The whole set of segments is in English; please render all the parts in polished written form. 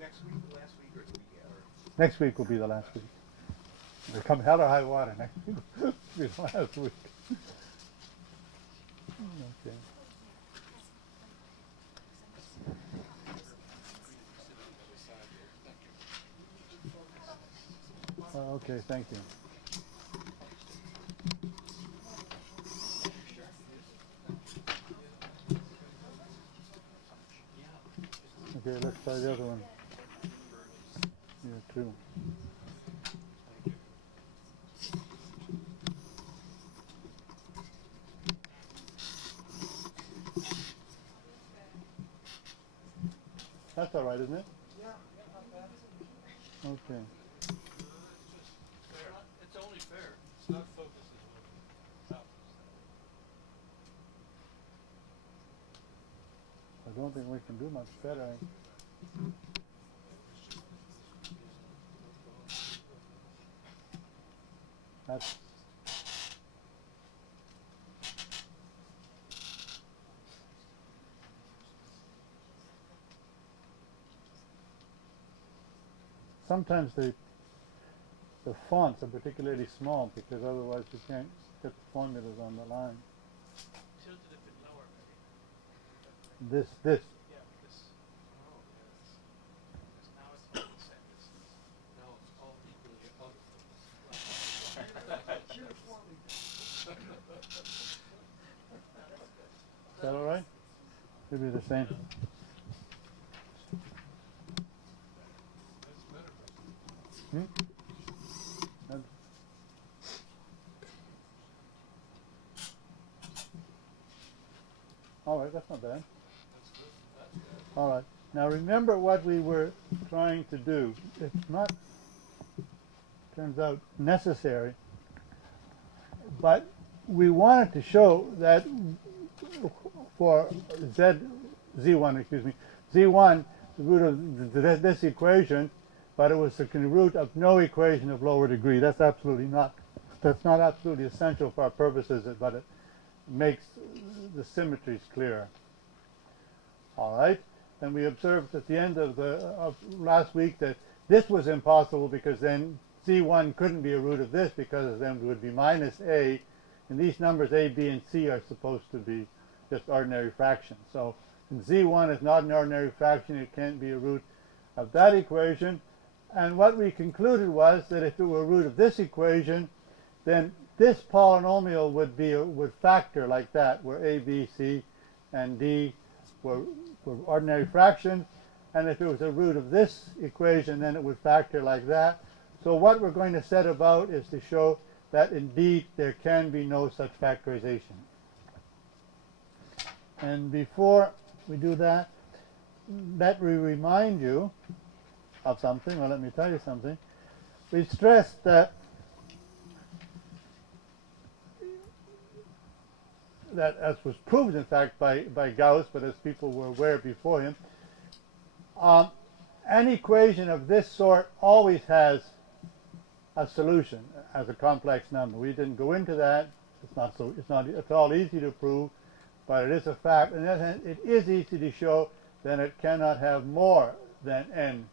next week the last week or the week after? Next week will be the last week. It'll come hell or high water next week will be the last week. Okay. Okay, thank you. Okay, let's try the other one. Here too. That's all right, isn't it? Okay. It's only fair. It's not focused as well. I don't think we can do much better. That's sometimes the fonts are particularly small because otherwise you can't get the formulas on the line. Tilt it a bit lower, maybe. This. Yeah, this. Oh, yes. Because now it's all the same distance. No, it's all equally Uniformly. Is that all right? Should be the same. That's better. Hmm? All right, that's not bad. That's good. That's good. All right. Now remember what we were trying to do. It's not, turns out, necessary, but we wanted to show that for z1, z1, the root of this equation, but it was the root of no equation of lower degree. That's not absolutely essential for our purposes, but it makes the symmetries clearer. All right. And we observed at the end of last week that this was impossible because then z1 couldn't be a root of this because then it would be minus a, and these numbers a, b, and c are supposed to be just ordinary fractions. So z1 is not an ordinary fraction. It can't be a root of that equation. And what we concluded was that if it were a root of this equation, then this polynomial would factor like that, where a, b, c, and d were ordinary fractions. And if it was a root of this equation, then it would factor like that. So what we're going to set about is to show that indeed there can be no such factorization. And before we do that, let me remind you of something, or let me tell you something. We stressed that as was proved in fact by Gauss, but as people were aware before him, an equation of this sort always has a solution as a complex number. We didn't go into that. It's not at all easy to prove, but it is a fact, and it is easy to show that it cannot have more than n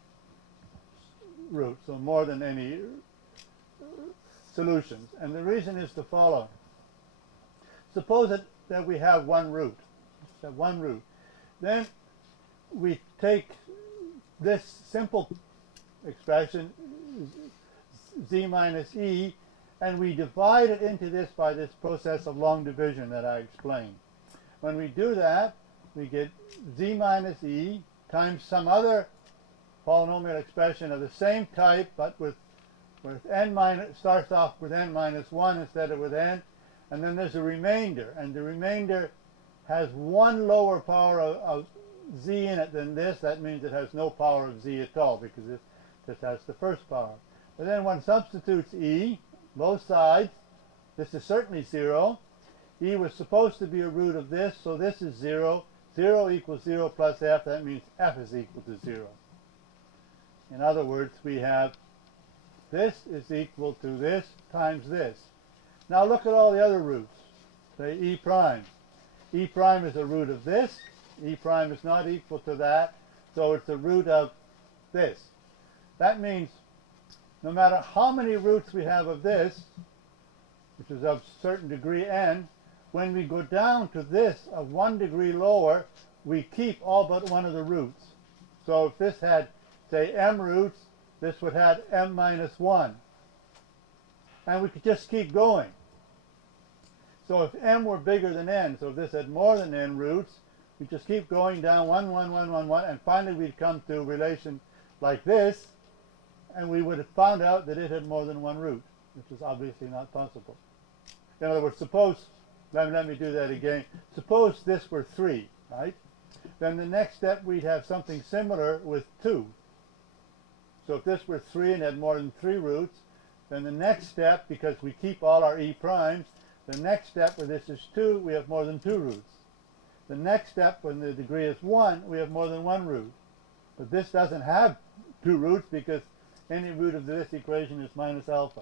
roots, so more than any solutions. And the reason is the following. Suppose that we have one root. Then we take this simple expression, z minus e, and we divide it into this by this process of long division that I explained. When we do that, we get z minus e times some other polynomial expression of the same type, but with n minus, starts off with n minus 1 instead of with n, and then there's a remainder, and the remainder has one lower power of z in it than this. That means it has no power of z at all, because this has the first power. But then one substitutes e, both sides. This is certainly 0. E was supposed to be a root of this, so this is 0. 0 equals 0 plus f. That means f is equal to 0. In other words, we have this is equal to this times this. Now look at all the other roots. Say e prime. E prime is a root of this. E prime is not equal to that, so it's a root of this. That means no matter how many roots we have of this, which is of certain degree n, when we go down to this of 1 degree lower, we keep all but one of the roots. So if this had, say, m roots, this would have m minus 1. And we could just keep going. So if m were bigger than n, so if this had more than n roots, we just keep going down 1, 1, 1, 1, 1, and finally we'd come to a relation like this, and we would have found out that it had more than one root, which is obviously not possible. In other words, suppose, let me do that again. Suppose this were 3, right? Then the next step we'd have something similar with 2. So if this were 3 and had more than 3 roots, then the next step, because we keep all our e primes, the next step where this is 2, we have more than 2 roots. The next step, when the degree is 1, we have more than 1 root. But this doesn't have 2 roots because any root of this equation is minus alpha.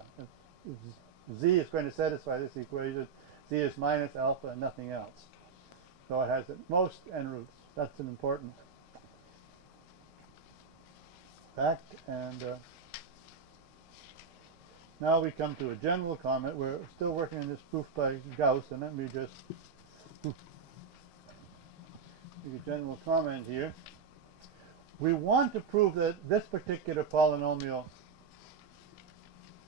Z is going to satisfy this equation. Z is minus alpha and nothing else. So it has at most n roots. That's an important fact. And now we come to a general comment. We're still working on this proof by Gauss, and let me just make a general comment here. We want to prove that this particular polynomial,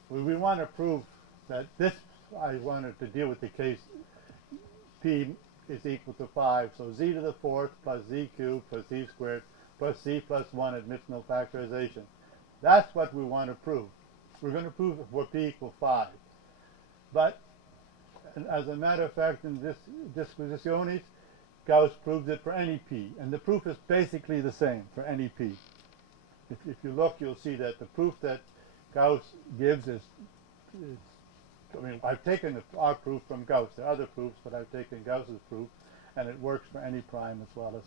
we want to prove that this, I wanted to deal with the case p is equal to 5. So z to the 4th plus z cubed plus z squared plus z plus 1 admits no factorization. That's what we want to prove. We're going to prove it for p equals 5. But as a matter of fact, in this disquisitiones, Gauss proves it for any p. And the proof is basically the same for any p. If you look, you'll see that the proof that Gauss gives is I mean, I've taken our proof from Gauss. There are other proofs, but I've taken Gauss's proof, and it works for any prime as well as,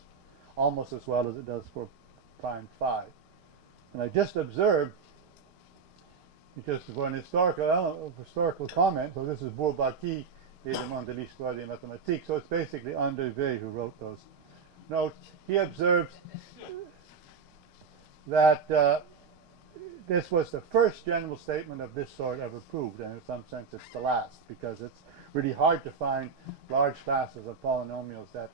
almost as well as it does for prime 5. And I just observed, just for an historical comment, so this is Bourbaki et le monde de l'histoire des mathématiques, so it's basically André who wrote those notes. He observed that this was the first general statement of this sort ever proved, and in some sense it's the last, because it's really hard to find large classes of polynomials that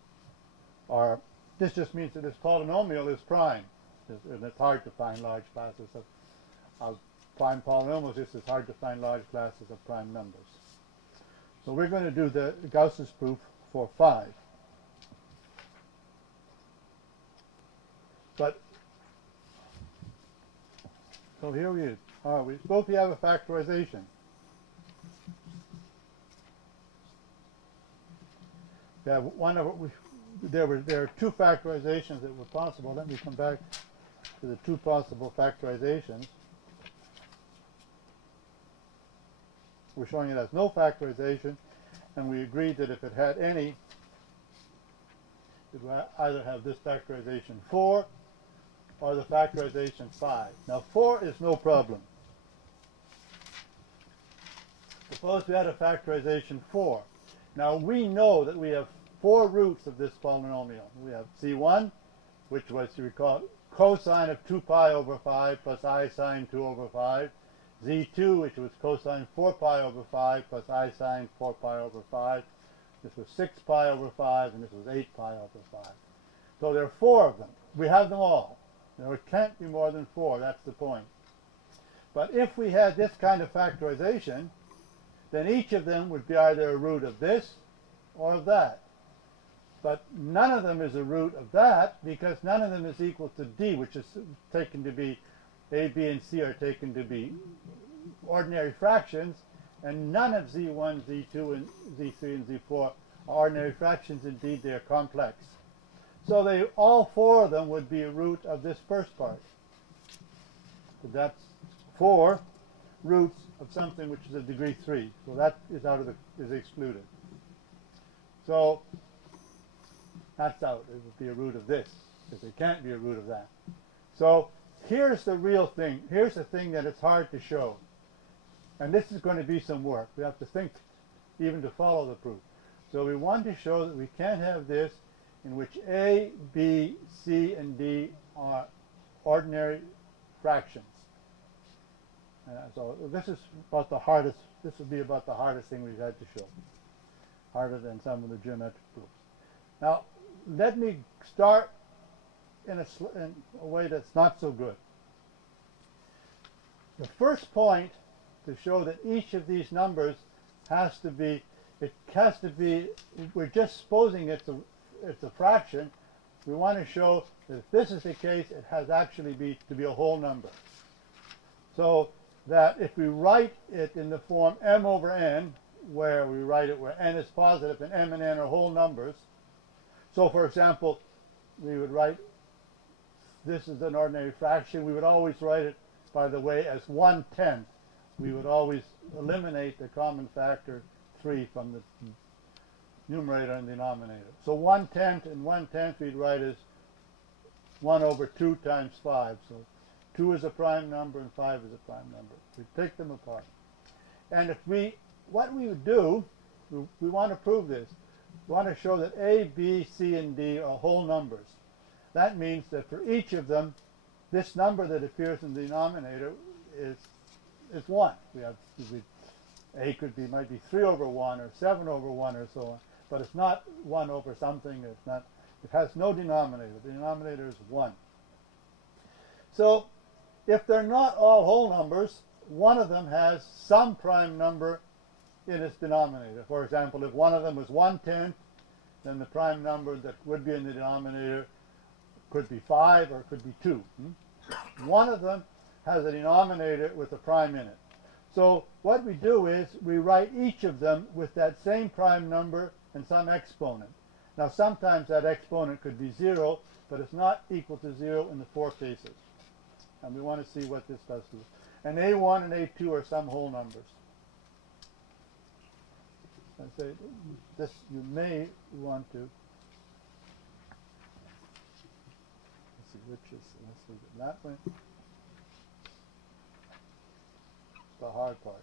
are, this just means that this polynomial is prime, and it's hard to find large classes of prime polynomials, just as hard to find large classes of prime numbers. So we're going to do the Gauss's proof for 5. But so here we are. We suppose we have a factorization. We have one of there are 2 factorizations that were possible. Let me come back to the 2 possible factorizations. We're showing it has no factorization, and we agreed that if it had any, it would either have this factorization 4 or the factorization 5. Now 4 is no problem. Suppose we had a factorization 4. Now we know that we have 4 roots of this polynomial. We have C1, which was, you recall, cosine of 2 pi over 5 plus I sine 2 over 5. Z2, which was cosine 4 pi over 5 plus I sine 4 pi over 5. This was 6 pi over 5, and this was 8 pi over 5. So there are 4 of them. We have them all. There can't be more than 4, that's the point. But if we had this kind of factorization, then each of them would be either a root of this or of that. But none of them is a root of that, because none of them is equal to d, which is taken to be, a, b, and c are taken to be ordinary fractions, and none of z1, z2, and z3, and z4 are ordinary fractions. Indeed, they are complex. So all 4 of them would be a root of this first part. So that's 4 roots of something which is of degree 3. So that is is excluded. So that's out. It would be a root of this, because it can't be a root of that. So here's the real thing. Here's the thing that it's hard to show. And this is going to be some work. We have to think even to follow the proof. So we want to show that we can't have this in which A, B, C, and D are ordinary fractions. So this is about the hardest, this would be about the hardest thing we've had to show. Harder than some of the geometric proofs. Now, let me start in a way that's not so good. The first point to show that each of these numbers has to be, we're just supposing it's a fraction. We want to show that if this is the case, it has actually to be a whole number. So that if we write it in the form m over n, where we write it where n is positive and m and n are whole numbers. So for example, we would write, this is an ordinary fraction. We would always write it, by the way, as 1/10. We would always eliminate the common factor 3 from the numerator and denominator. So 1/10 and 1/10 we'd write as 1 over 2 times 5. So 2 is a prime number and 5 is a prime number. We take them apart. And what we would do, we want to prove this. We want to show that A, B, C, and D are whole numbers. That means that for each of them, this number that appears in the denominator is 1. A might be 3 over 1 or 7 over 1 or so on, but it's not 1 over something. It has no denominator. The denominator is 1. So if they're not all whole numbers, one of them has some prime number in its denominator. For example, if one of them was 1/10, then the prime number that would be in the denominator could be 5 or it could be 2. One of them has a denominator with a prime in it. So what we do is we write each of them with that same prime number and some exponent. Now sometimes that exponent could be 0, but it's not equal to 0 in the 4 cases. And we want to see what this does to it. And A1 and A2 are some whole numbers. And say this, you may want to, let's see which is, let's look at that one. It's the hard part.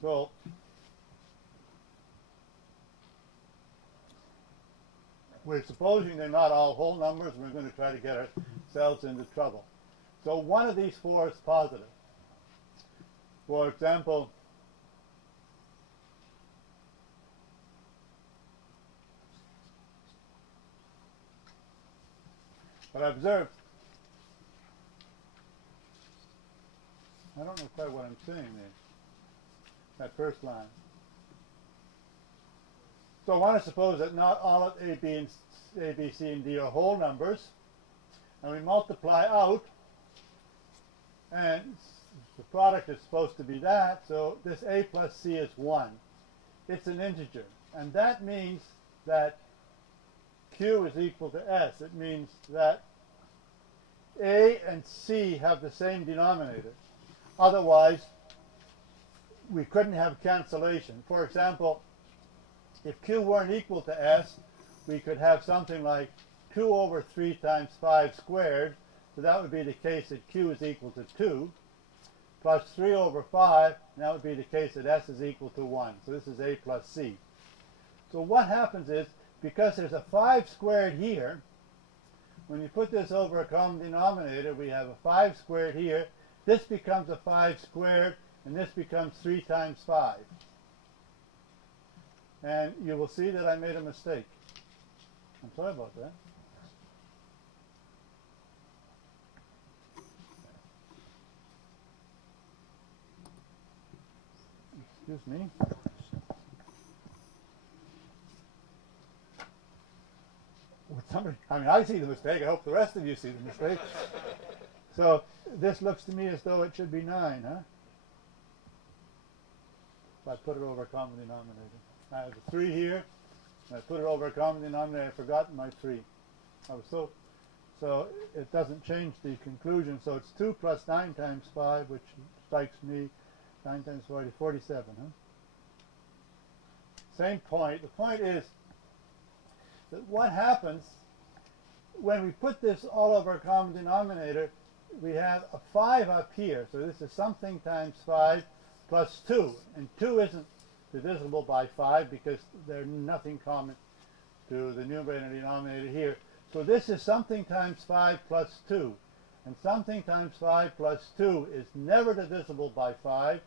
So we're supposing they're not all whole numbers, and we're going to try to get ourselves into trouble. So one of these 4 is positive. For example, but observe, I don't know quite what I'm saying there, that first line. So I want to suppose that not all of A, B, C, and D are whole numbers, and we multiply out, and the product is supposed to be that, so this A plus C is 1. It's an integer, and that means that Q is equal to S. It means that A and C have the same denominator. Otherwise, we couldn't have cancellation. For example, if Q weren't equal to S, we could have something like 2 over 3 times 5 squared. So that would be the case that Q is equal to 2, plus 3 over 5, and that would be the case that S is equal to 1. So this is A plus C. So what happens is, because there's a 5 squared here, when you put this over a common denominator, we have a 5 squared here. This becomes a 5 squared, and this becomes 3 times 5. And you will see that I made a mistake. I'm sorry about that. Excuse me. I see the mistake. I hope the rest of you see the mistake. So this looks to me as though it should be 9, huh? If I put it over a common denominator. I have a 3 here, and I put it over a common denominator. I've forgotten my 3. So it doesn't change the conclusion. So it's 2 plus 9 times 5, which strikes me 9 times 40, 47, huh? Same point. The point is that what happens when we put this all over a common denominator, we have a 5 up here. So this is something times 5 plus 2. And 2 isn't divisible by 5 because there's nothing common to the numerator and denominator here. So this is something times 5 plus 2. And something times 5 plus 2 is never divisible by 5.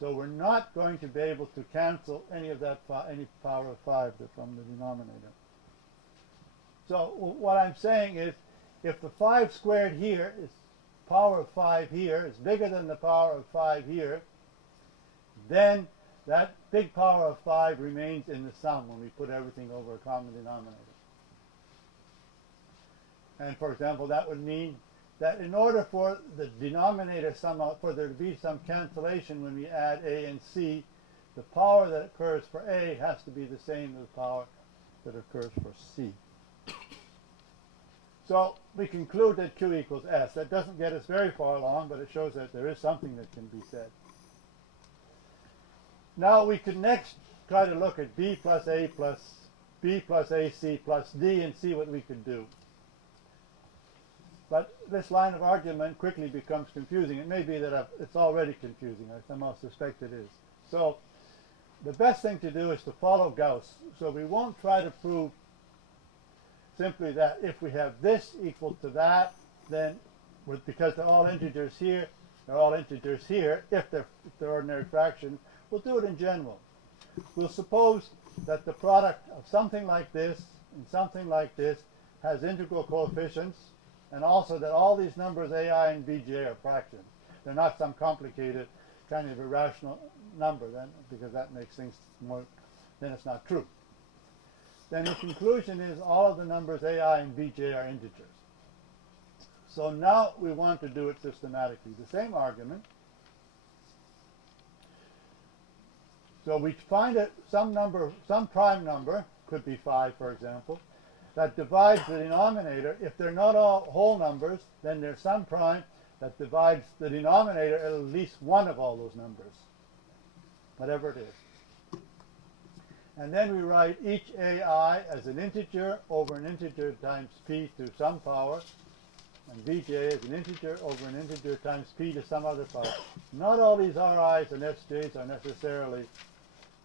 So we're not going to be able to cancel any of that, any power of 5 from the denominator. So what I'm saying is, if the 5 squared here is power of 5 here is bigger than the power of 5 here, then that big power of 5 remains in the sum when we put everything over a common denominator. And for example, that would mean that in order for the denominator somehow, for there to be some cancellation when we add a and c, the power that occurs for a has to be the same as the power that occurs for c. So we conclude that q equals s. That doesn't get us very far along, but it shows that there is something that can be said. Now we can next try to look at b plus ac plus d and see what we could do. But this line of argument quickly becomes confusing. It may be that it's already confusing. I somehow suspect it is. So the best thing to do is to follow Gauss. So we won't try to prove simply that if we have this equal to that, then because they're all integers here, they're all integers here, if they're ordinary fractions, we'll do it in general. We'll suppose that the product of something like this and something like this has integral coefficients, and also that all these numbers ai and bj are fractions. They're not some complicated kind of irrational number, then, because that makes things more, then it's not true. Then the conclusion is all of the numbers ai and bj are integers. So now we want to do it systematically. The same argument. So we find that some prime number, could be 5 for example, that divides the denominator. If they're not all whole numbers, then there's some prime that divides the denominator at least one of all those numbers, whatever it is. And then we write each ai as an integer over an integer times p to some power, and bj is an integer over an integer times p to some other power. Not all these ri's and sj's are necessarily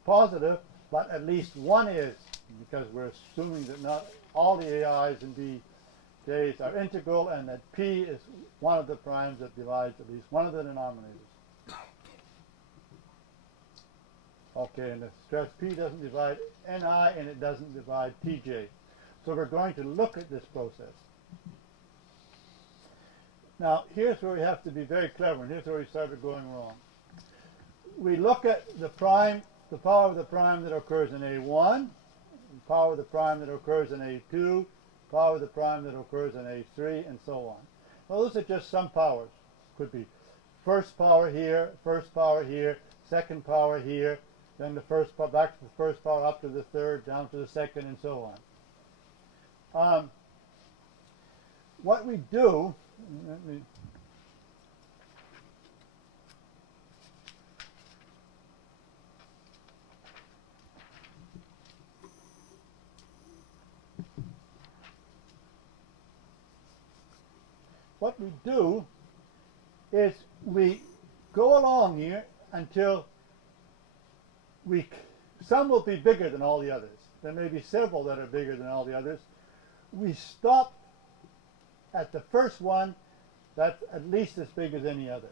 positive, but at least one is, because we're assuming that not all the ai's and bj's are integral, and that p is one of the primes that divides at least one of the denominators. Okay, and the stress p doesn't divide ni, and it doesn't divide tj. So we're going to look at this process. Now, here's where we have to be very clever, and here's where we started going wrong. We look at the prime, the power of the prime that occurs in A1, the power of the prime that occurs in A2, power of the prime that occurs in A3, and so on. Well, those are just some powers. Could be first power here, second power here, then the first power, back to the first power, up to the third, down to the second, and so on. What we do, let me what we do is we go along here until some will be bigger than all the others. There may be several that are bigger than all the others. We stop at the first one that's at least as big as any other.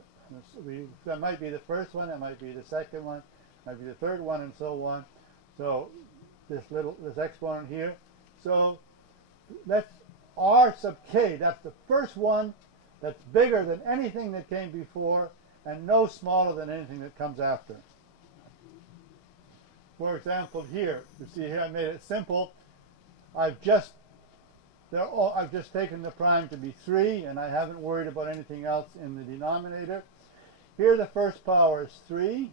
That might be the first one, that might be the second one, might be the third one, and so on. So this exponent here. So that's r sub k. That's the first one that's bigger than anything that came before and no smaller than anything that comes after. For example, here, you see here I made it simple. I've just taken the prime to be 3, and I haven't worried about anything else in the denominator. Here the first power is 3,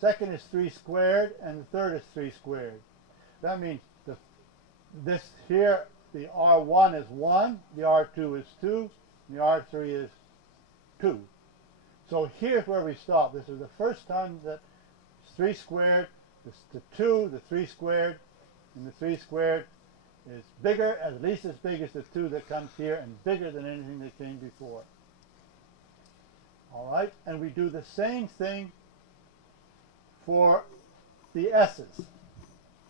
second is 3 squared, and the third is 3 squared. That means this here, the R1 is 1, the R2 is 2, and the R3 is 2. So here's where we stop. This is the first time that 3 squared, the 2, the 3 squared, and the 3 squared is bigger, at least as big as the 2 that comes here, and bigger than anything that came before. All right, and we do the same thing for the s's.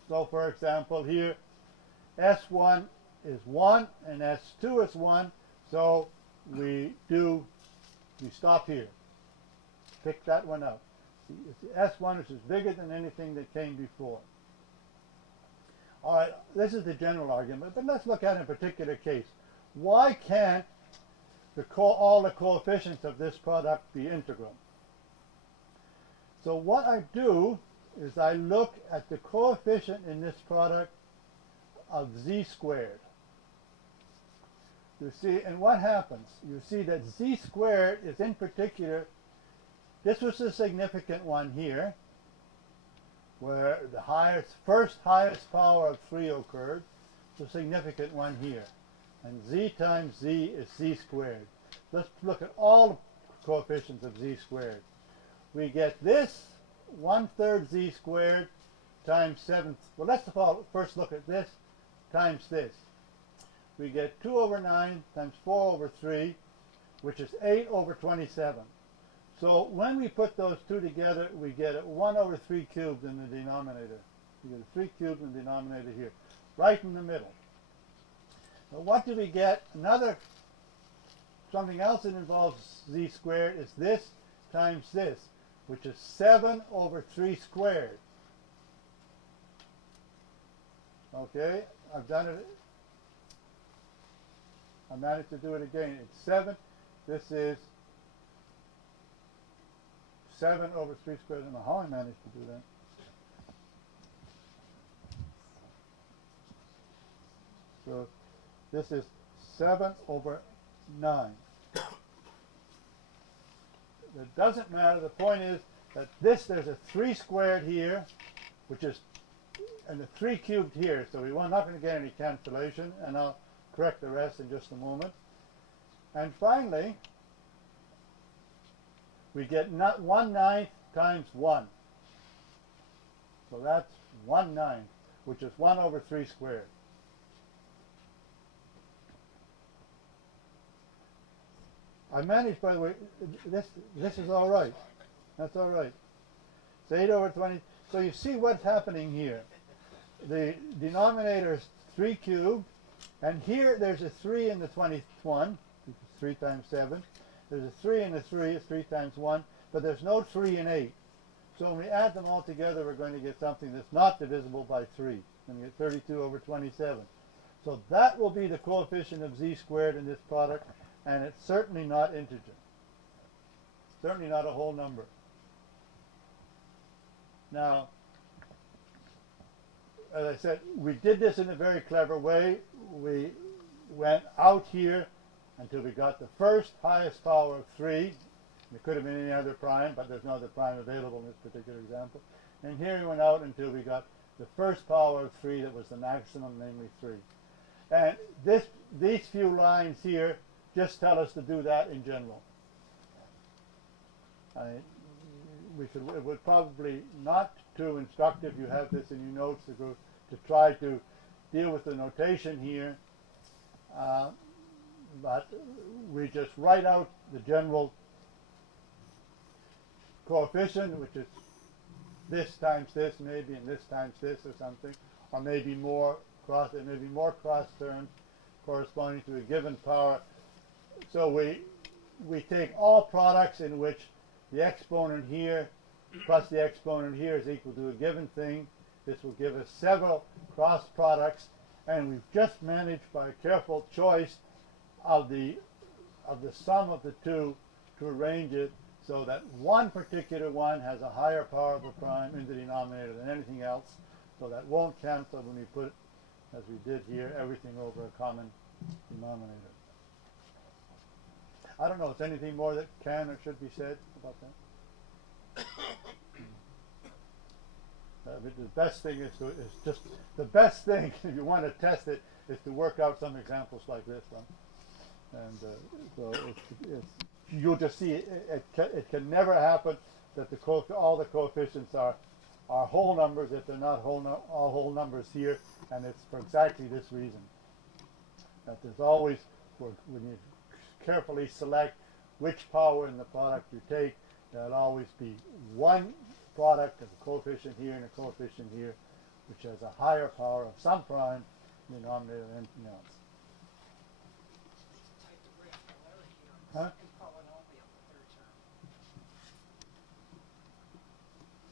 So for example here, S1 is 1 and S2 is 1, so we stop here. Pick that one up. The S1 is bigger than anything that came before. All right, this is the general argument, but let's look at a particular case. Why can't all the coefficients of this product be integral? So what I do is I look at the coefficient in this product of z squared. You see, and what happens? You see that z squared is in particular, this was the significant one here, where the first highest power of 3 occurred, the significant one here. And z times z is z squared. Let's look at all the coefficients of z squared. We get this 1/3 z squared times 7. Well, let's first look at this times this. We get 2 over 9 times 4 over 3, which is 8 over 27. So when we put those two together, we get a 1 over 3 cubed in the denominator. We get a 3 cubed in the denominator here, right in the middle. Now what do we get? Something else that involves z squared is this times this, which is 7 over 3 squared. Okay, I've done it. I managed to do it again. It's 7. This is 7 over 3 squared. I don't know how I managed to do that. So this is 7 over 9. It doesn't matter. The point is that there's a 3 squared here, which is, and the 3 cubed here. So we're not going to get any cancellation, and I'll correct the rest in just a moment. And finally, we get 1/9 times 1. So that's 1/9, which is 1 over 3 squared. I managed, by the way, this is all right. That's all right. It's 8 over 20. So you see what's happening here. The denominator is 3 cubed, and here there's a 3 in the 21, which is 3 times 7. There's a 3 in the 3, it's 3 times 1, but there's no 3 in 8. So when we add them all together, we're going to get something that's not divisible by 3. And we get 32 over 27. So that will be the coefficient of z squared in this product, and it's certainly not integer. Certainly not a whole number. Now, as I said, we did this in a very clever way. We went out here until we got the first highest power of 3. It could have been any other prime, but there's no other prime available in this particular example. And here we went out until we got the first power of 3 that was the maximum, namely 3. And these few lines here just tell us to do that in general. It would probably not too instructive. You have this in your notes to try to deal with the notation here. But we just write out the general coefficient, which is this times this maybe, and this times this or something, or maybe more cross terms corresponding to a given power. So we take all products in which the exponent here plus the exponent here is equal to a given thing. This will give us several cross products, and we've just managed by a careful choice of the sum of the two to arrange it so that one particular one has a higher power of a prime in the denominator than anything else. So that won't cancel when we put, as we did here, everything over a common denominator. I don't know if there's anything more that can or should be said about that. The best thing is just the best thing if you want to test it is to work out some examples like this one, and so you'll just see it can never happen that all the coefficients are whole numbers if they're not all whole numbers here, and it's for exactly this reason that there's always, when you carefully select which power in the product you take, there'll always be one product of a coefficient here and a coefficient here, which has a higher power of some prime denominator of anything else. Type the graph polarity here on the Huh? second polynomial, the third term.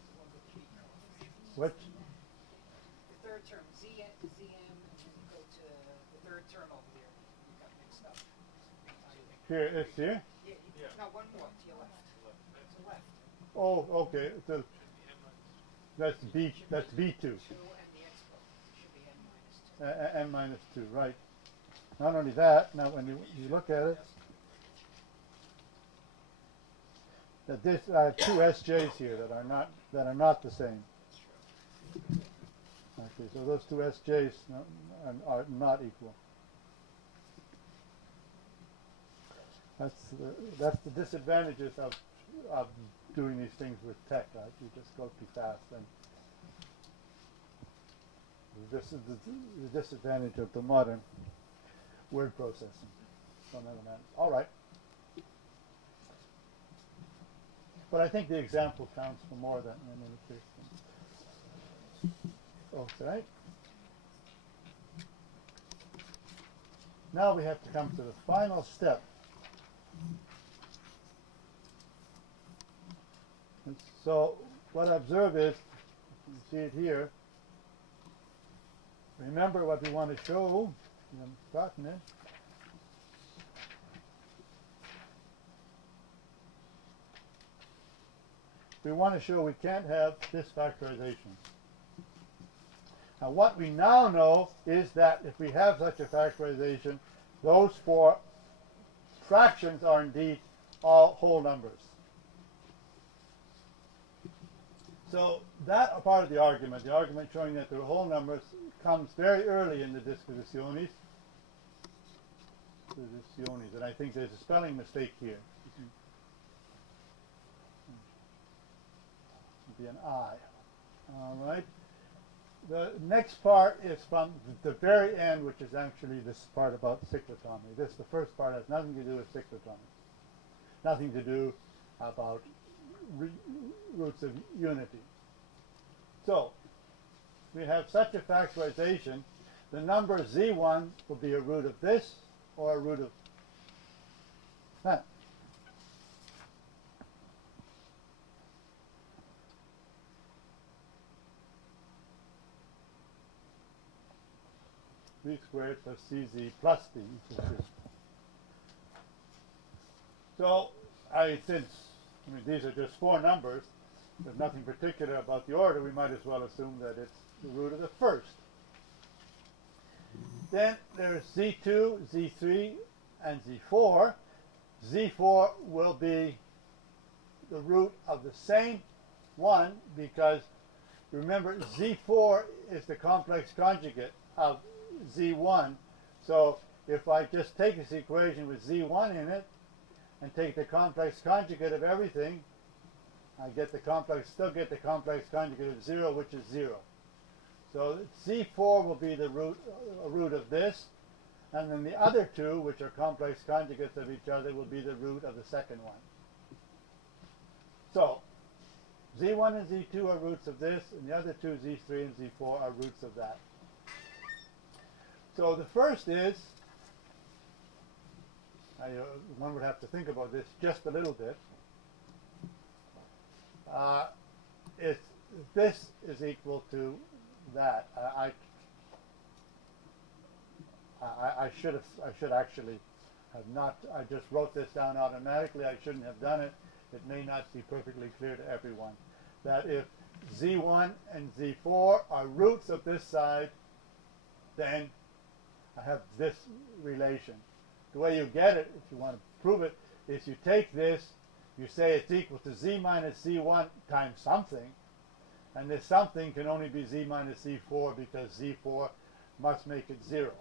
The one with the B coefficient. Which, The third term, Zm, and then you go to the third term over there. You got mixed up. here, it's here? Yeah, Yeah. no, one more to your left. To the left. Oh, okay, so that's B, that's B2. 2 and the exponent should be n minus 2. N minus 2, right. Not only that, now when you look at it, that this, I have two SJs here that are not the same. Okay, so those two SJs are not equal. That's the disadvantages of doing these things with tech, right? You just go too fast, and this is the disadvantage of the modern word processing from mathematics. All right. But I think the example counts for more than in any case. Okay. Now we have to come to the final step. And so what I observe is, you see it here, remember what we want to show, I'm starting it. We want to show we can't have this factorization. Now what we now know is that if we have such a factorization, those four fractions are indeed all whole numbers. So that part of the argument showing that they're whole numbers, comes very early in the disquisitiones. And I think there's a spelling mistake here. It would be an I. All right. The next part is from the very end, which is actually this part about cyclotomy. The first part has nothing to do with cyclotomy. Nothing to do about roots of unity. So, we have such a factorization. The number z1 will be a root of this or a root of that. B squared plus cz plus d equals 2. So, since these are just four numbers, there's nothing particular about the order, we might as well assume that it's the root of the first. Then there's z2, z3, and z4. z4 will be the root of the same one because, remember, z4 is the complex conjugate of z1. So if I just take this equation with z1 in it and take the complex conjugate of everything, I still get the complex conjugate of 0, which is 0. So z4 will be the root of this, and then the other two, which are complex conjugates of each other, will be the root of the second one. So z1 and z2 are roots of this, and the other two, z3 and z4, are roots of that. So the first is, one would have to think about this just a little bit. This is equal to that. I should actually have not. I just wrote this down automatically. I shouldn't have done it. It may not be perfectly clear to everyone that if z1 and z4 are roots of this side, then I have this relation. The way you get it, if you want to prove it, is you take this, you say it's equal to z minus z1 times something, and this something can only be z minus z4 because z4 must make it 0.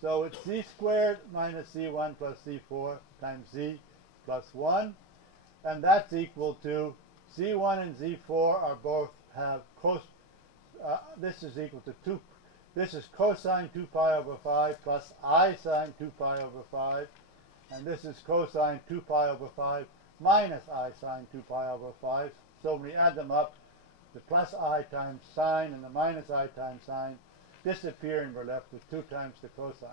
So it's z squared minus z1 plus z4 times z plus 1, and that's equal to z1 and z4 are both have this is equal to 2. This is cosine 2 pi over 5 plus I sine 2 pi over 5, and this is cosine 2 pi over 5 minus I sine 2 pi over 5. So when we add them up, the plus I times sine and the minus I times sine disappear and we're left with 2 times the cosine.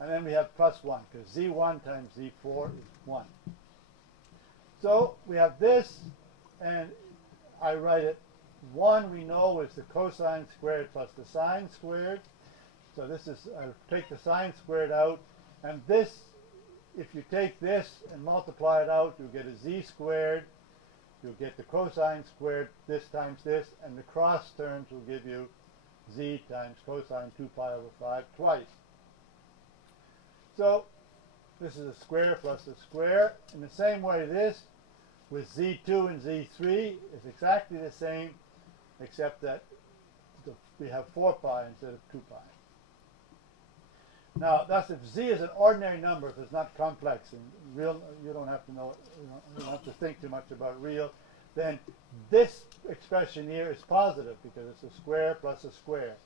And then we have plus 1 because z1 times z4 is 1. So we have this, and I write it 1 we know is the cosine squared plus the sine squared. So this is, I'll take the sine squared out, and this, if you take this and multiply it out, you get a z squared, you'll get the cosine squared, this times this, and the cross terms will give you z times cosine 2 pi over 5 twice. So this is a square plus a square. In the same way, this with z2 and z3 is exactly the same, except that we have 4 pi instead of 2 pi. Now, thus, if z is an ordinary number, if it's not complex and real, you don't have to know, you don't have to think too much about real, then this expression here is positive because it's a square plus a square.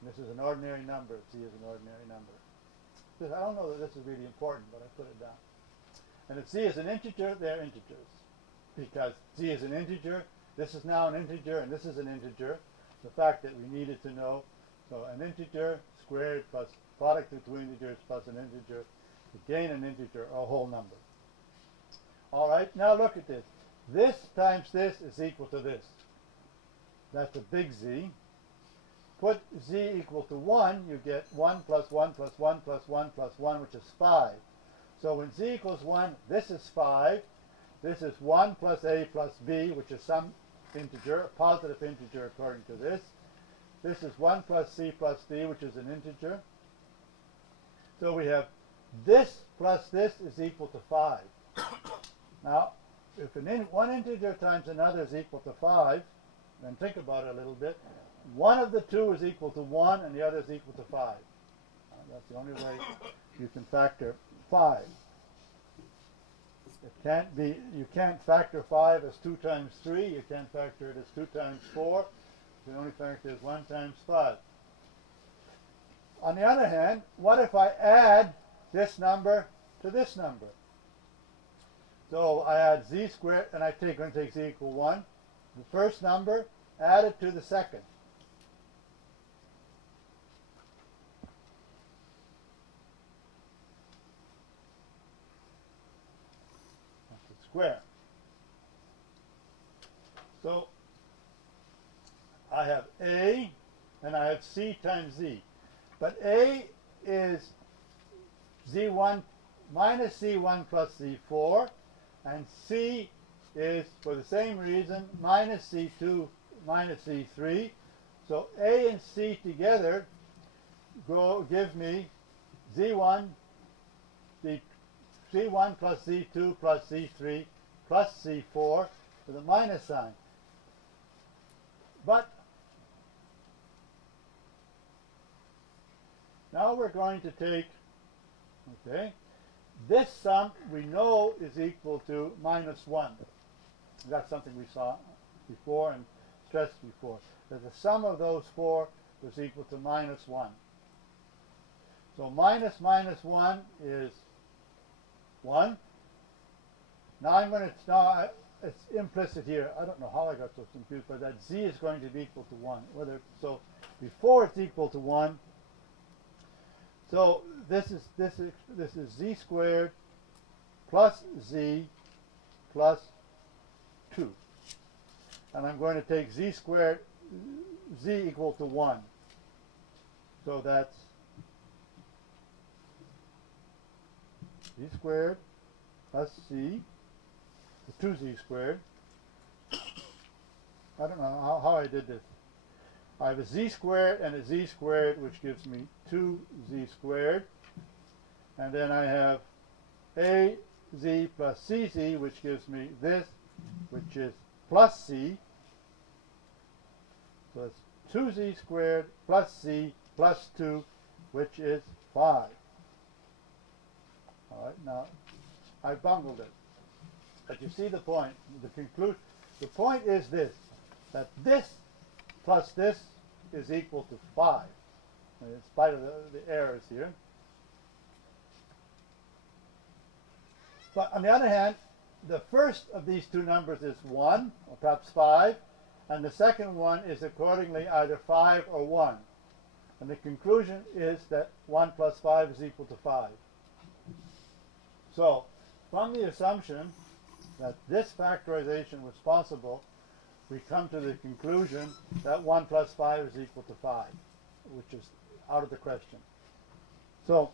And this is an ordinary number. Z is an ordinary number. I don't know that this is really important, but I put it down. And if z is an integer, they're integers. Because z is an integer, this is now an integer, and this is an integer. The fact that we needed to know. So an integer squared plus product of 2 integers plus an integer to gain an integer, or a whole number. All right, now look at this. This times this is equal to this. That's a big Z. Put Z equal to 1, you get 1 plus 1 plus 1 plus 1 plus 1, which is 5. So when Z equals 1, this is 5. This is 1 plus A plus B, which is some integer, a positive integer according to this. This is 1 plus C plus D, which is an integer. So we have this plus this is equal to 5. Now, if one integer times another is equal to 5, then think about it a little bit. One of the two is equal to 1 and the other is equal to 5. That's the only way you can factor 5. It can't be, you can't factor 5 as 2 times 3. You can't factor it as 2 times 4. You can only factor it as 1 times 5. On the other hand, what if I add this number to this number? So I add z squared, and I'm going to take z equal 1. The first number added to the second. That's a square. So I have A, and I have C times Z. But A is Z1 minus C1 plus Z4, and C is, for the same reason, minus C2 minus C3. So A and C together give me Z1, C1 plus Z2 plus Z3 plus C4 with a minus sign. But now we're going to take, okay, this sum we know is equal to minus 1. That's something we saw before and stressed before. That the sum of those four was equal to minus 1. So minus minus 1 is 1. Now I'm going to, it's implicit here. I don't know how I got so confused, but that z is going to be equal to 1. So before it's equal to 1, so this is z squared plus z plus 2. And I'm going to take z squared, z equal to 1. So that's z squared plus c, the 2z squared. I don't know how I did this. I have a z squared and a z squared, which gives me 2z squared. And then I have a z plus cz, which gives me this, which is plus c. So it's 2z squared plus c plus 2, which is 5. All right, now I bungled it. But you see the point. The point is this, that this plus this is equal to 5, in spite of the errors here. But on the other hand, the first of these two numbers is 1, or perhaps 5, and the second one is accordingly either 5 or 1. And the conclusion is that 1 plus 5 is equal to 5. So, from the assumption that this factorization was possible, we come to the conclusion that 1 plus 5 is equal to 5, which is out of the question. So,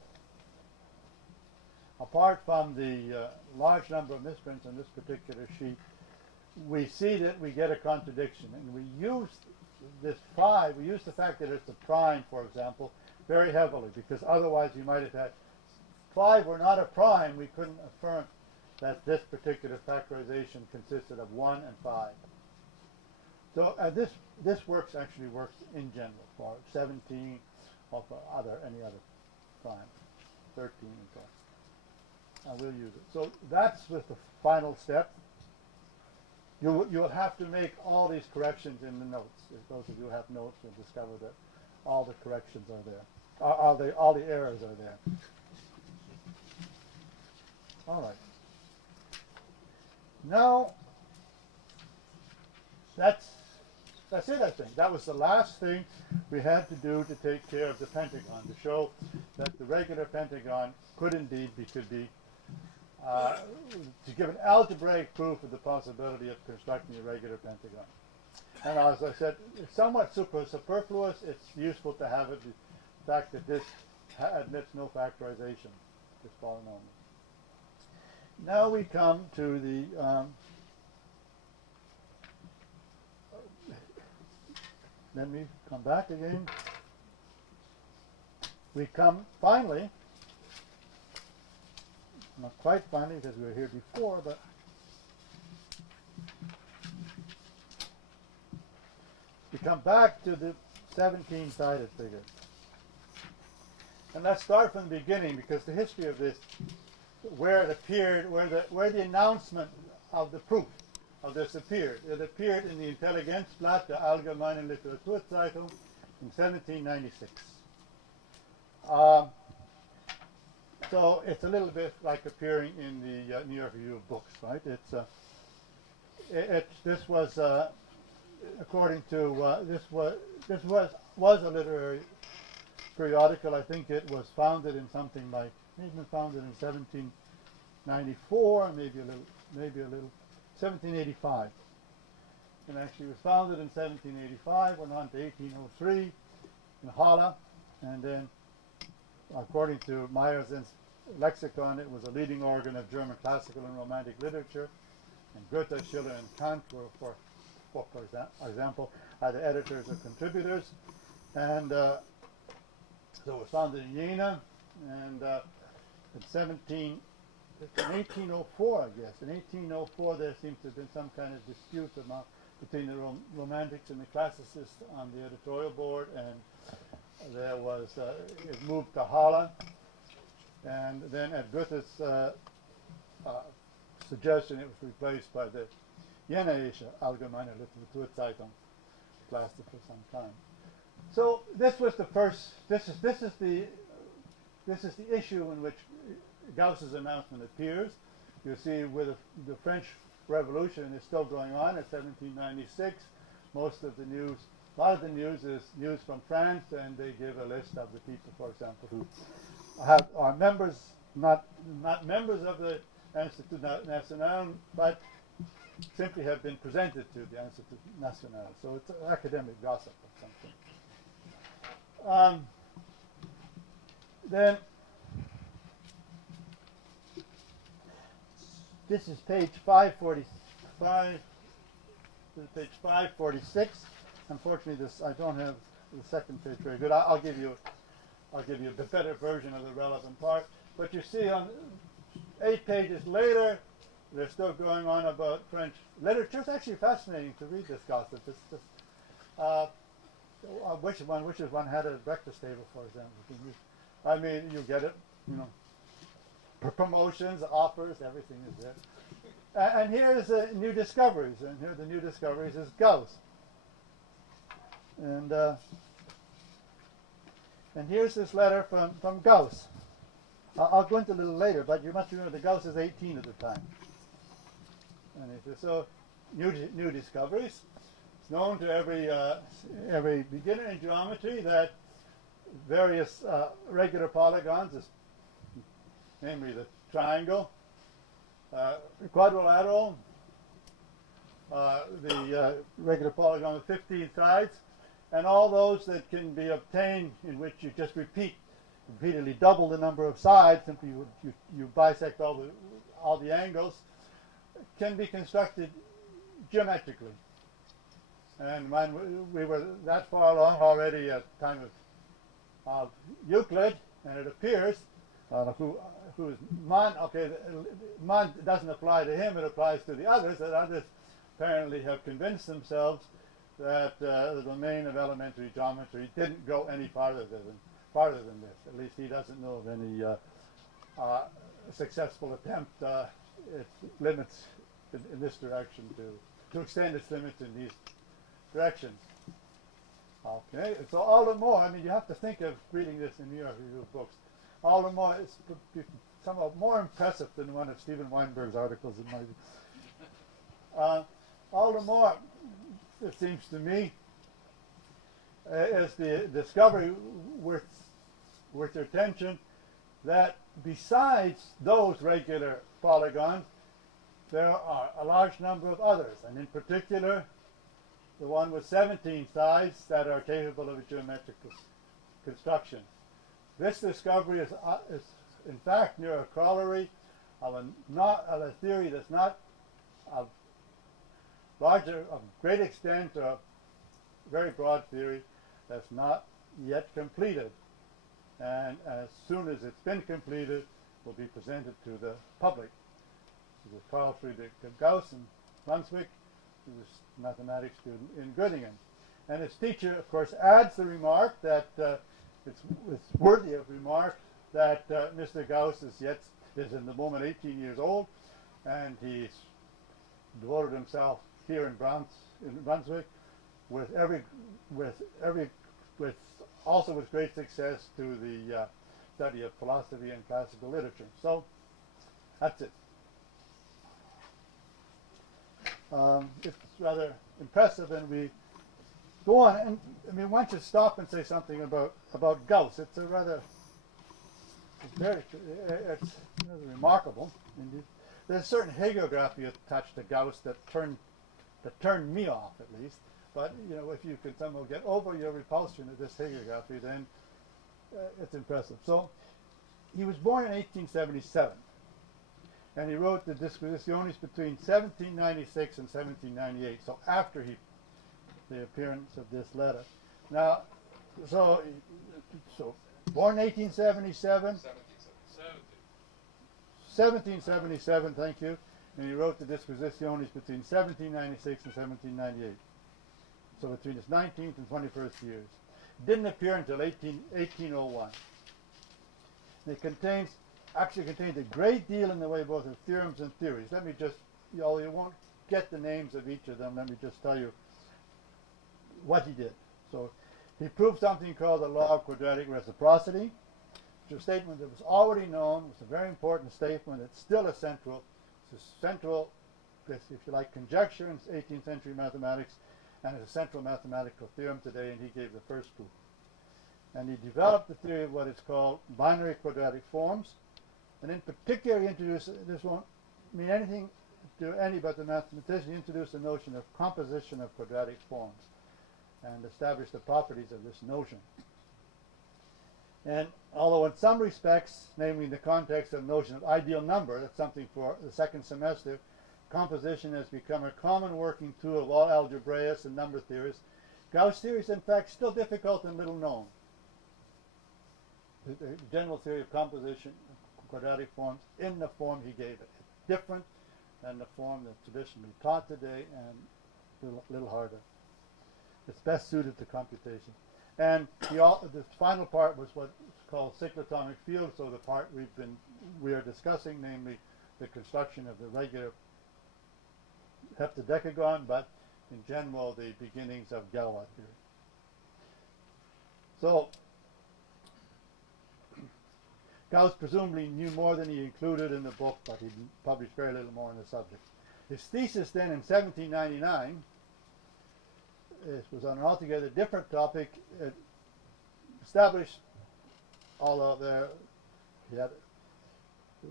apart from the large number of misprints on this particular sheet, we see that we get a contradiction. And we use this 5, we use the fact that it's a prime, for example, very heavily, because otherwise you might have had 5 were not a prime, we couldn't affirm that this particular factorization consisted of 1 and 5. So this actually works in general for 17 or for any other prime, 13 and so on. I will use it. So that's with the final step. You'll have to make all these corrections in the notes. If those of you who have notes, you'll discover that all the corrections are there. All the errors are there. All right. Now, that's it, I think. That was the last thing we had to do to take care of the pentagon, to show that the regular pentagon could be to give an algebraic proof of the possibility of constructing a regular pentagon. And as I said, it's somewhat superfluous. It's useful to have it, the fact that this admits no factorization, this polynomial. Now we come to the let me come back again. We come finally, not quite finally because we were here before, but we come back to the 17-sided figure. And let's start from the beginning, because the history of this, where it appeared, where the announcement of the proof of this appeared. It appeared in the Intelligenzblatt der Allgemeinen Literaturzeitung in 1796. So it's a little bit like appearing in the New York Review of Books, right? This was according to this was a literary periodical. I think it was founded in something like, maybe founded in 1794, maybe a little 1785. And actually it was founded in 1785, went on to 1803 in Halle, and then according to Meyer's lexicon, it was a leading organ of German classical and romantic literature, and Goethe, Schiller, and Kant were, for example, either editors or contributors. And so it was founded in Jena, and in 1804, I guess. In 1804, there seems to have been some kind of dispute between the Romantics and the Classicists on the editorial board, and there was, it moved to Halle, and then at Goethe's suggestion, it was replaced by the Jenaische Allgemeine Literaturzeitung, which lasted for some time. So this was the first. This is the issue in which Gauss's announcement appears. You see, with the French Revolution is still going on at 1796. Most of the news, a lot of the news is news from France, and they give a list of the people, for example, who are members, not members of the Institut National, but simply have been presented to the Institut National. So it's academic gossip or something. Then this is page 545. This is page 546. Unfortunately, I don't have the second page very good. I'll give you a better version of the relevant part. But you see, on 8 pages later, they're still going on about French literature. It's actually fascinating to read this gossip. Which one had a breakfast table, for example? I mean, you get it, promotions, offers, everything is there. And here's new discoveries, and here the new discoveries is Gauss. And here's this letter from Gauss. I'll go into a little later, but you must remember that Gauss is 18 at the time. And he says, so new discoveries. It's known to every beginner in geometry that various regular polygons, namely the triangle, quadrilateral, the regular polygon with 15 sides, and all those that can be obtained in which you just repeatedly double the number of sides, simply you bisect all the angles, can be constructed geometrically. And when we were that far along already at the time of Euclid, and it appears who's Man doesn't apply to him, it applies to the others, that others apparently have convinced themselves that the domain of elementary geometry didn't go any farther than this. At least he doesn't know of any successful attempt its limits in this direction to extend its limits in these directions. Okay, so all the more, I mean, you have to think of reading this in New York Review of Books. All the more, it's somewhat more impressive than one of Stephen Weinberg's articles, in my view. All the more, it seems to me, is the discovery worth your attention that besides those regular polygons, there are a large number of others, and in particular, the one with 17 sides that are capable of a geometrical construction. This discovery is in fact near a corollary of a theory that's not of great extent, or a very broad theory that's not yet completed. And as soon as it's been completed, will be presented to the public. This is Carl Friedrich Gauss in Brunswick, who was a mathematics student in Göttingen. And his teacher, of course, adds the remark that it's worthy of remark that Mr. Gauss is in the moment 18 years old, and he's devoted himself here in Brunswick also with great success to the study of philosophy and classical literature. So that's it. It's rather impressive, and we go on. And I mean, one should stop and say something about Gauss. It's rather remarkable indeed. There's a certain hagiography attached to Gauss that turned me off, at least. But you know, if you can somehow get over your repulsion of this hagiography, then it's impressive. So he was born in 1877, and he wrote the Disquisitiones between 1796 and 1798. So after the appearance of this letter. Now, so born 1877. 1777, thank you. And he wrote the Disquisitiones between 1796 and 1798. So between his 19th and 21st years. Didn't appear until 1801. It actually contains a great deal in the way both of theorems and theories. Let me just, although you won't get the names of each of them, let me just tell you what he did. So he proved something called the law of quadratic reciprocity, which is a statement that was already known. It's a very important statement. It's still it's a central, if you like, conjecture in 18th century mathematics, and it's a central mathematical theorem today, and he gave the first proof. And he developed the theory of what is called binary quadratic forms, and in particular he introduced, this won't mean anything to any but the mathematician, he introduced the notion of composition of quadratic forms and established the properties of this notion. And although in some respects, namely in the context of the notion of ideal number, that's something for the second semester, composition has become a common working tool of all algebraists and number theorists. Gauss' theory is in fact still difficult and little known. The general theory of composition of quadratic forms in the form he gave it. It's different than the form that's traditionally taught today, and a little harder. It's best suited to computation. And the final part was what's called cyclotomic field, so the part we are discussing, namely the construction of the regular heptadecagon, but in general the beginnings of Galois theory. So Gauss presumably knew more than he included in the book, but he published very little more on the subject. His thesis then in 1799 was on an altogether different topic. It established, although there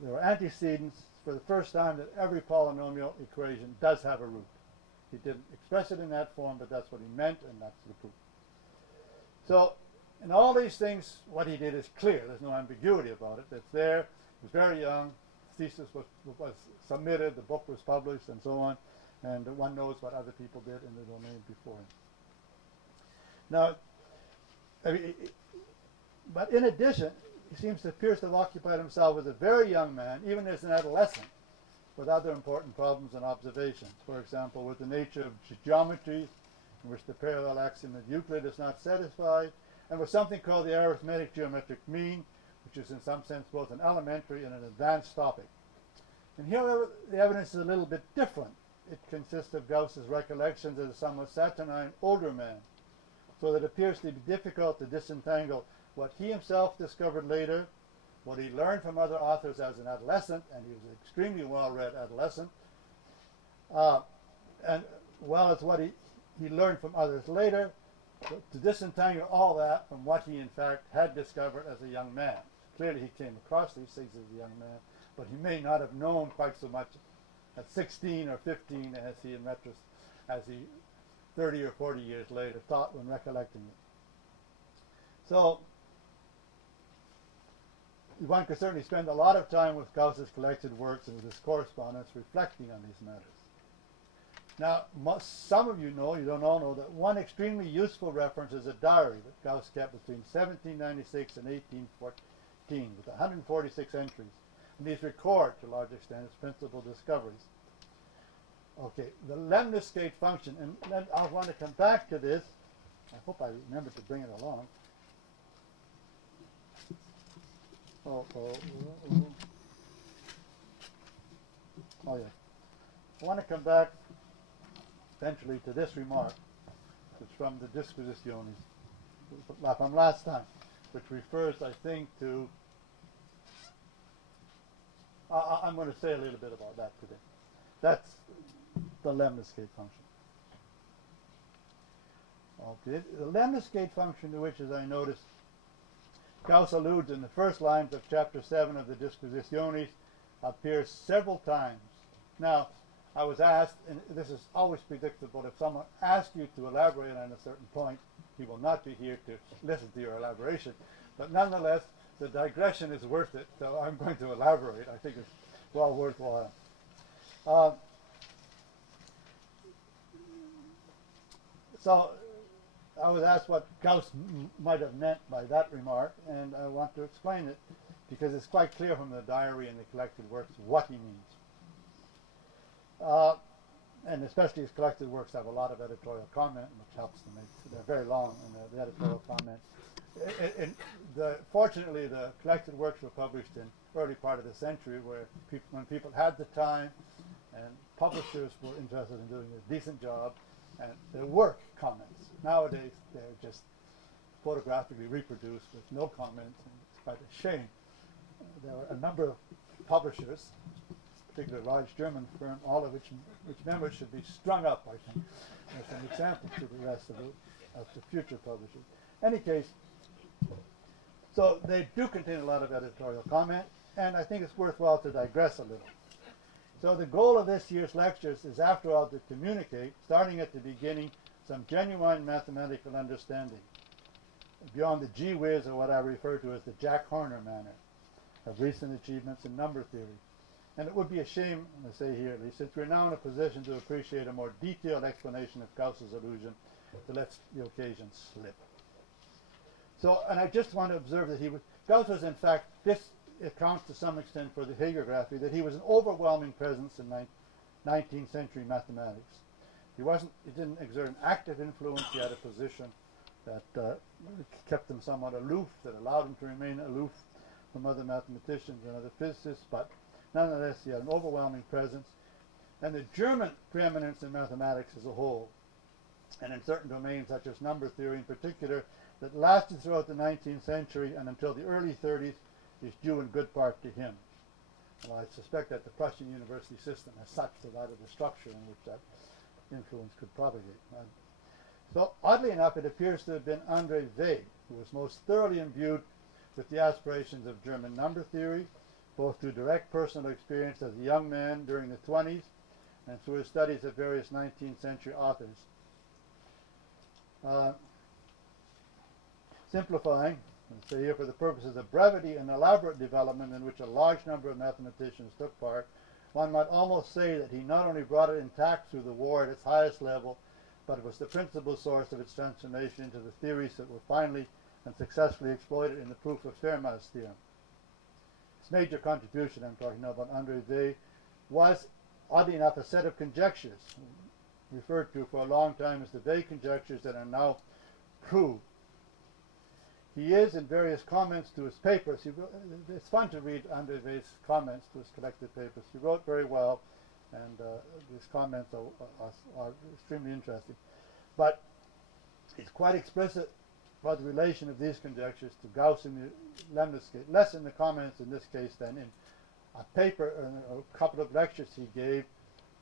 were antecedents for the first time that every polynomial equation does have a root. He didn't express it in that form, but that's what he meant, and that's the proof. So in all these things, what he did is clear. There's no ambiguity about it. It's there. He was very young. His thesis was submitted. The book was published, and so on. And one knows what other people did in the domain before him. Now, but in addition, he appears to have occupied himself as a very young man, even as an adolescent, with other important problems and observations. For example, with the nature of geometry, in which the parallel axiom of Euclid is not satisfied, and with something called the arithmetic geometric mean, which is in some sense both an elementary and an advanced topic. And here the evidence is a little bit different. It consists of Gauss's recollections as a somewhat saturnine older man, so that it appears to be difficult to disentangle what he himself discovered later, what he learned from other authors as an adolescent, and he was an extremely well-read adolescent, and well as what he learned from others later, to disentangle all that from what he in fact had discovered as a young man. Clearly he came across these things as a young man, but he may not have known quite so much at 16 or 15 as he 30 or 40 years later thought when recollecting it. So one could certainly spend a lot of time with Gauss's collected works and with his correspondence reflecting on these matters. Now, some of you know, you don't all know, that one extremely useful reference is a diary that Gauss kept between 1796 and 1814 with 146 entries. And these record, to a large extent, his principal discoveries. Okay, the lemniscate function, and then I want to come back to this. I hope I remember to bring it along. Oh, yeah. I want to come back eventually to this remark. It's from the Disquisitiones from last time, which refers, I think, to... I'm going to say a little bit about that today. That's the lemniscate function. Okay, the lemniscate function, to which, as I noticed, Gauss alludes in the first lines of chapter 7 of the Disquisitiones, appears several times. Now, I was asked, and this is always predictable, if someone asks you to elaborate on a certain point, he will not be here to listen to your elaboration. But nonetheless, the digression is worth it, so I'm going to elaborate. I think it's well worthwhile. So I was asked what Gauss might have meant by that remark, and I want to explain it because it's quite clear from the diary and the collected works what he means. And especially his collected works have a lot of editorial comment, which helps them. They're very long in the editorial comment. Fortunately, the collected works were published in early part of the century, where when people had the time and publishers were interested in doing a decent job, and there were comments. Nowadays, they're just photographically reproduced with no comments, and it's quite a shame. There were a number of publishers, particularly a large German firm, all of which members should be strung up, I think, as an example to the rest of the future publishers. In any case, so they do contain a lot of editorial comment, and I think it's worthwhile to digress a little. So the goal of this year's lectures is, after all, to communicate, starting at the beginning, some genuine mathematical understanding, beyond the gee whiz, or what I refer to as the Jack Horner manner, of recent achievements in number theory. And it would be a shame, I say here at least, since we're now in a position to appreciate a more detailed explanation of Gauss's illusion, to let the occasion slip. So, and I just want to observe that Gauss was, in fact, this accounts to some extent for the hagiography, that he was an overwhelming presence in 19th century mathematics. He didn't exert an active influence. He had a position that kept him somewhat aloof, that allowed him to remain aloof from other mathematicians and other physicists, but nonetheless he had an overwhelming presence. And the German preeminence in mathematics as a whole, and in certain domains such as number theory in particular, that lasted throughout the 19th century and until the early 30s, is due in good part to him. Well, I suspect that the Prussian university system as such provided a structure in which that influence could propagate. So oddly enough, it appears to have been Andre Weil who was most thoroughly imbued with the aspirations of German number theory, both through direct personal experience as a young man during the 20s and through his studies of various 19th century authors. Simplifying, let's say here for the purposes of brevity and elaborate development in which a large number of mathematicians took part, one might almost say that he not only brought it intact through the war at its highest level, but it was the principal source of its transformation into the theories that were finally and successfully exploited in the proof of Fermat's theorem. Its major contribution, I'm talking now about Andre Weil, was, oddly enough, a set of conjectures, referred to for a long time as the Weil conjectures, that are now proved. He is, in various comments to his papers, it's fun to read Andre Weil's comments to his collected papers. He wrote very well, and his comments are extremely interesting. But it's quite explicit about the relation of these conjectures to Gauss and the lemniscate, less in the comments in this case than in a paper, a couple of lectures he gave,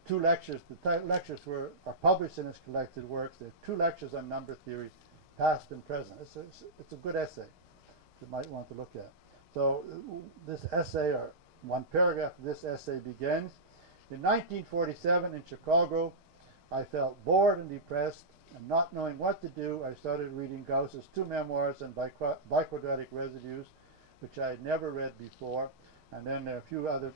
2 lectures. The lectures are published in his collected works. There are 2 lectures on number theory, past and present. It's a good essay you might want to look at. So this essay, or one paragraph of this essay, begins, in 1947 in Chicago, I felt bored and depressed, and not knowing what to do, I started reading Gauss's 2 memoirs on biquadratic residues, which I had never read before, and then there are a few other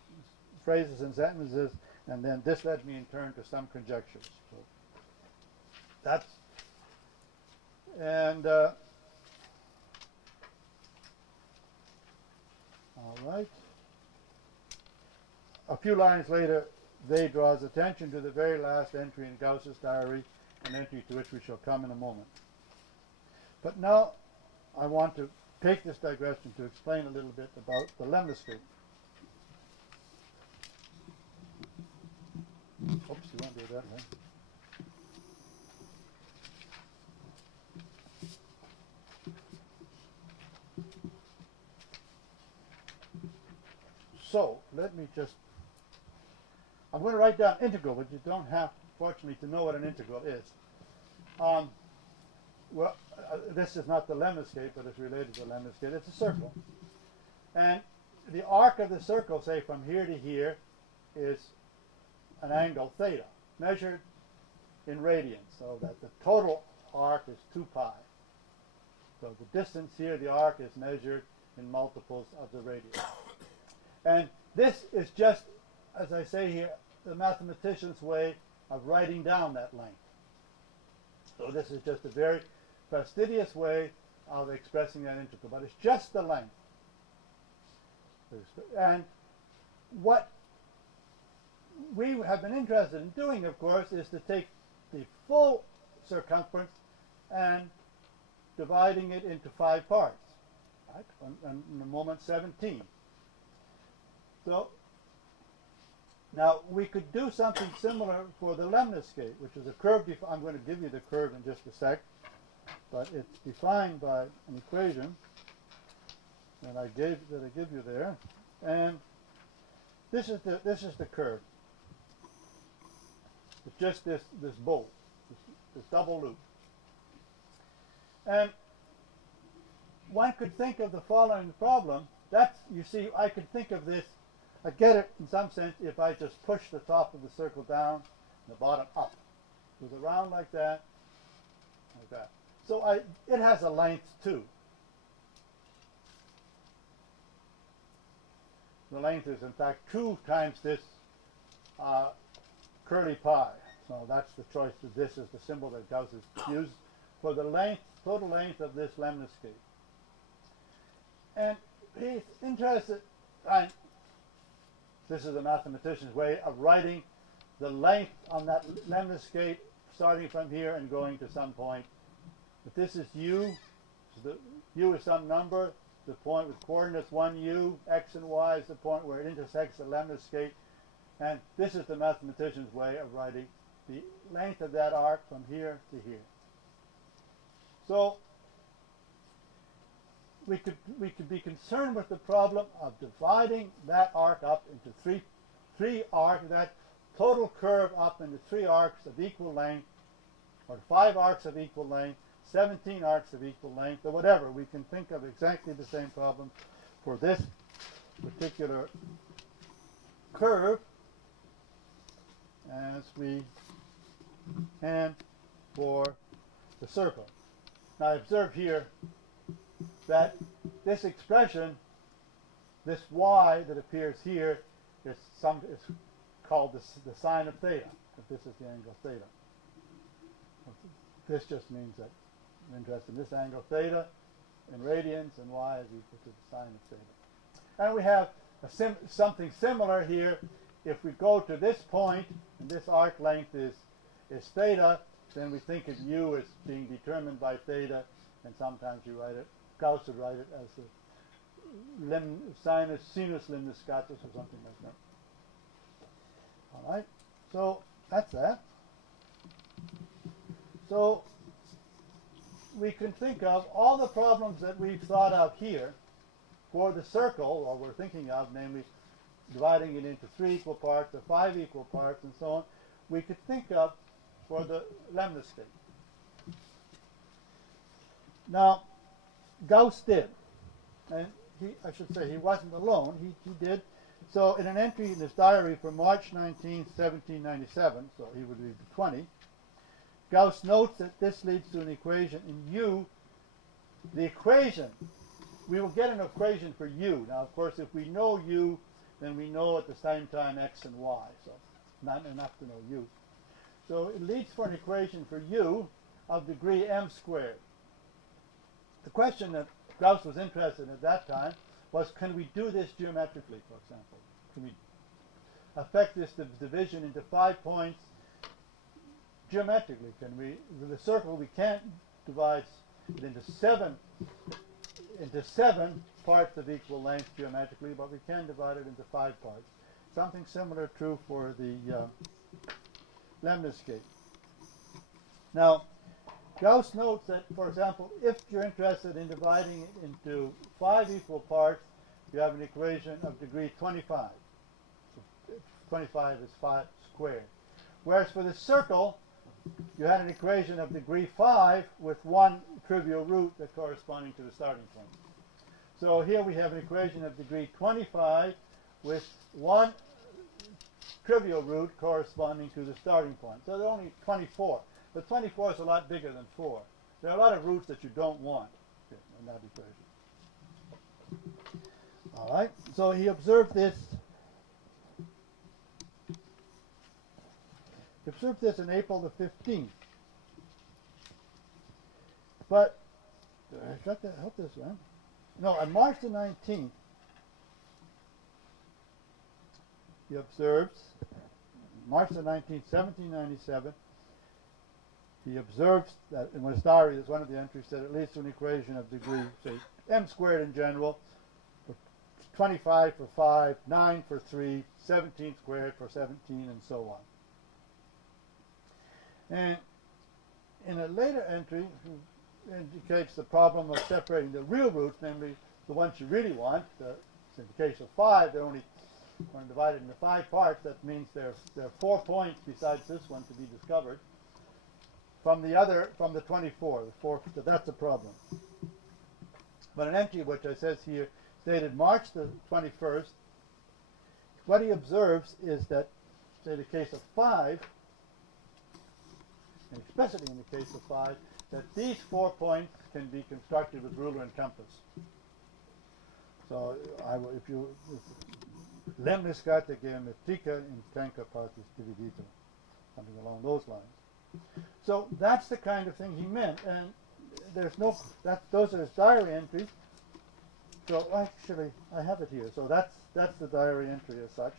phrases and sentences, and then this led me in turn to some conjectures. So that's, and all right. A few lines later, they draws attention to the very last entry in Gauss's diary, an entry to which we shall come in a moment. But now I want to take this digression to explain a little bit about the lemniscate. Oops, you won't do that, right? So let me just, I'm going to write down integral, but you don't have, fortunately, to know what an integral is. This is not the lemniscate, but it's related to the lemniscate. It's a circle. And the arc of the circle, say from here to here, is an angle theta, measured in radians, so that the total arc is 2 pi. So the distance here, the arc, is measured in multiples of the radius. And this is just, as I say here, the mathematician's way of writing down that length. So this is just a very fastidious way of expressing that integral, but it's just the length. And what we have been interested in doing, of course, is to take the full circumference and dividing it into 5 parts, right? And in the moment 17. So now we could do something similar for the lemniscate, which is a curve. I'm going to give you the curve in just a sec, but it's defined by an equation that I give you there, and this is the curve. It's just this bolt, this double loop, and one could think of the following problem. That's, you see, I could think of this. I get it in some sense if I just push the top of the circle down and the bottom up. It goes around like that, like that. So it has a length too. The length is in fact 2 times this curly pi. So that's the choice. This is the symbol that Gauss has used for the length, total length of this lemniscate. And he's interested, and this is a mathematician's way of writing the length on that lemniscate, starting from here and going to some point. If this is u, so u is some number, the point with coordinates 1u, x and y is the point where it intersects the lemniscate, and this is the mathematician's way of writing the length of that arc from here to here. So we could be concerned with the problem of dividing that arc up into three arcs, that total curve up into 3 arcs of equal length, or 5 arcs of equal length, 17 arcs of equal length, or whatever. We can think of exactly the same problem for this particular curve as we can for the circle. Now observe here that this expression, this y that appears here, is called the sine of theta, if this is the angle theta. This just means that I'm interested in this angle theta in radians, and y is equal to the sine of theta. And we have something similar here. If we go to this point, and this arc length is theta, then we think of u as being determined by theta, and sometimes you write it, Gauss would write it as the sinus limnus scatus or something like that. All right, so that's that. So we can think of all the problems that we've thought of here for the circle, or we're thinking of, namely dividing it into 3 equal parts or 5 equal parts and so on, we could think of for the lemma state. Now, Gauss did, and I should say he wasn't alone, he did. So in an entry in his diary for March 19, 1797, so he would be 20, Gauss notes that this leads to an equation in U. The equation, we will get an equation for U. Now, of course, if we know U, then we know at the same time X and Y, so not enough to know U. So it leads for an equation for U of degree m squared. The question that Gauss was interested in at that time was, can we do this geometrically, for example? Can we affect this division into 5 points geometrically? Can we, with a circle, we can't divide it into seven parts of equal length geometrically, but we can divide it into 5 parts. Something similar true for the lemniscate. Now, Gauss notes that, for example, if you're interested in dividing it into 5 equal parts, you have an equation of degree 25. So 25 is 5 squared. Whereas for the circle, you had an equation of degree 5 with 1 trivial root that corresponding to the starting point. So here we have an equation of degree 25 with 1 trivial root corresponding to the starting point. So there are only 24. But 24 is a lot bigger than 4. There are a lot of roots that you don't want in that equation. All right, so he observed this. He observed this on April the 15th. But, I got to help this one. No, on March the 19th, he observes, March the 19th, 1797, he observes that in his diary, there's one of the entries that it leads to an equation of degree, say, m squared in general, for 25 for 5, 9 for 3, 17 squared for 17, and so on. And in a later entry, he indicates the problem of separating the real roots, namely the ones you really want. In the case of 5, they're only when divided into 5 parts. That means there are 4 points besides this one to be discovered. From the 24, so that's a problem. But an entry which I says here, dated March the 21st, what he observes is that, say, the case of 5, and especially in the case of 5, that these 4 points can be constructed with ruler and compass. So if you lemniscate geometrica in tanka partis dividito, something along those lines. So that's the kind of thing he meant, and those are his diary entries. So actually, I have it here. So that's the diary entry as such.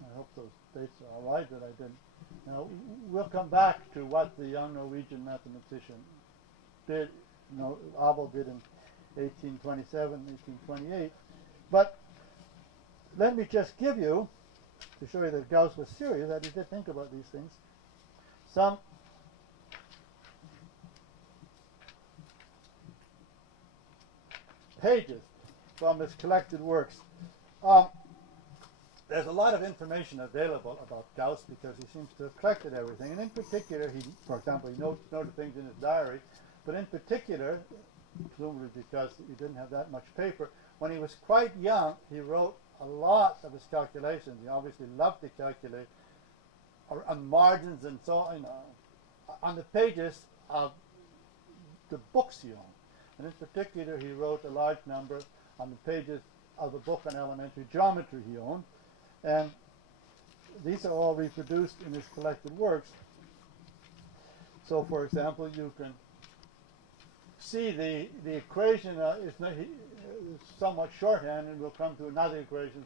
I hope those dates are all right that I didn't. Now we'll come back to what the young Norwegian mathematician did. Abel did in 1827, 1828. But let me just give you, to show you that Gauss was serious, that he did think about these things, some pages from his collected works. there's a lot of information available about Gauss because he seems to have collected everything. And in particular, for example, he noted things in his diary, but in particular, presumably because he didn't have that much paper, when he was quite young, he wrote a lot of his calculations. He obviously loved to calculate on margins and so on, on the pages of the books he owned. And in particular, he wrote a large number on the pages of the book on elementary geometry he owned. And these are all reproduced in his collected works. So, for example, you can see the equation is somewhat shorthand, and we'll come to another equation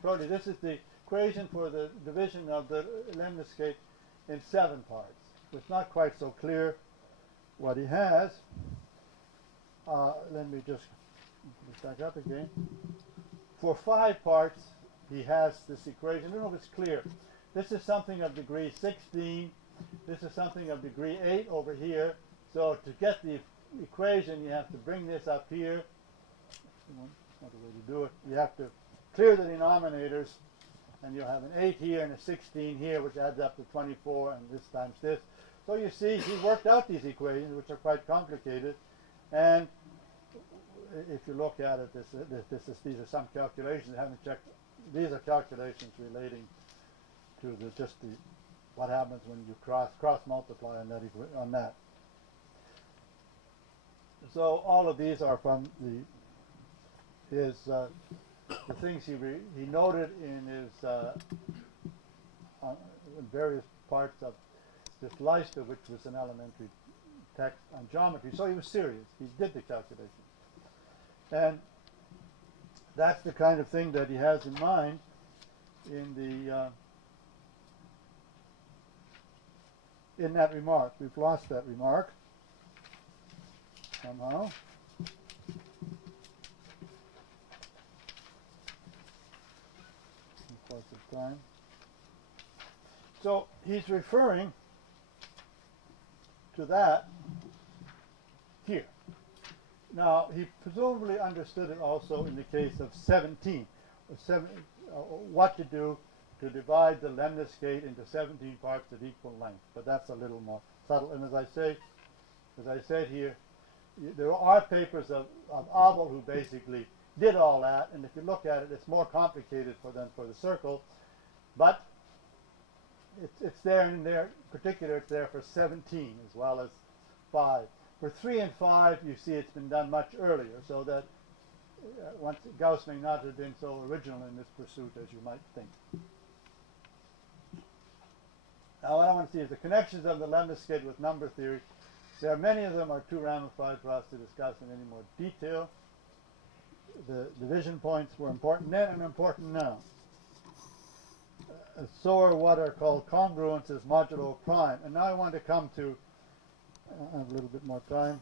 shortly. This is the equation for the division of the lemniscate in 7 parts. It's not quite so clear what he has. Let me just put it back up again. For 5 parts, he has this equation. I don't know if it's clear. This is something of degree 16. This is something of degree 8 over here. So to get the equation, you have to bring this up here. That's not the way to do it. You have to clear the denominators, and you'll have an 8 here and a 16 here, which adds up to 24, and this times this. So you see, he worked out these equations, which are quite complicated. And if you look at it, these are some calculations. I haven't checked. These are calculations relating to what happens when you cross multiply on that. So all of these are from the things he noted in his in various parts of this Leicester, which was an elementary text on geometry. So he was serious. He did the calculations. And that's the kind of thing that he has in mind in that remark. We've lost that remark somehow. In course of time. So he's referring to that here. Now, he presumably understood it also in the case of 17, what to do to divide the lemniscate into 17 parts of equal length. But that's a little more subtle. And as I said here, there are papers of Abel who basically did all that. And if you look at it, it's more complicated than for the circle. But it's there, and in particular, it's there for 17 as well as 5. For 3 and 5, you see it's been done much earlier, so that Gauss may not have been so original in this pursuit as you might think. Now, what I want to see is the connections of the lemniscate with number theory. There are many of them are too ramified for us to discuss in any more detail. The division points were important then and important now. So are what are called congruences modulo prime. And now I want to come to, I have a little bit more time.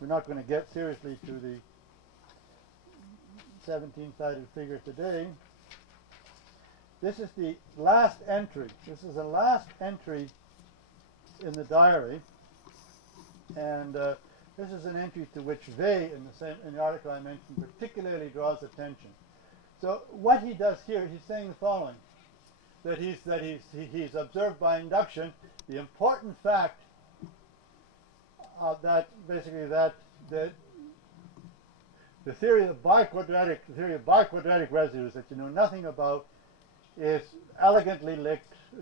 We're not going to get seriously to the 17-sided figure today. This is the last entry. This is the last entry in the diary. And this is an entry to which Vey, in the article I mentioned, particularly draws attention. So what he does here, he's saying the following: that he's observed by induction the important fact that basically that the theory of biquadratic residues that you know nothing about is elegantly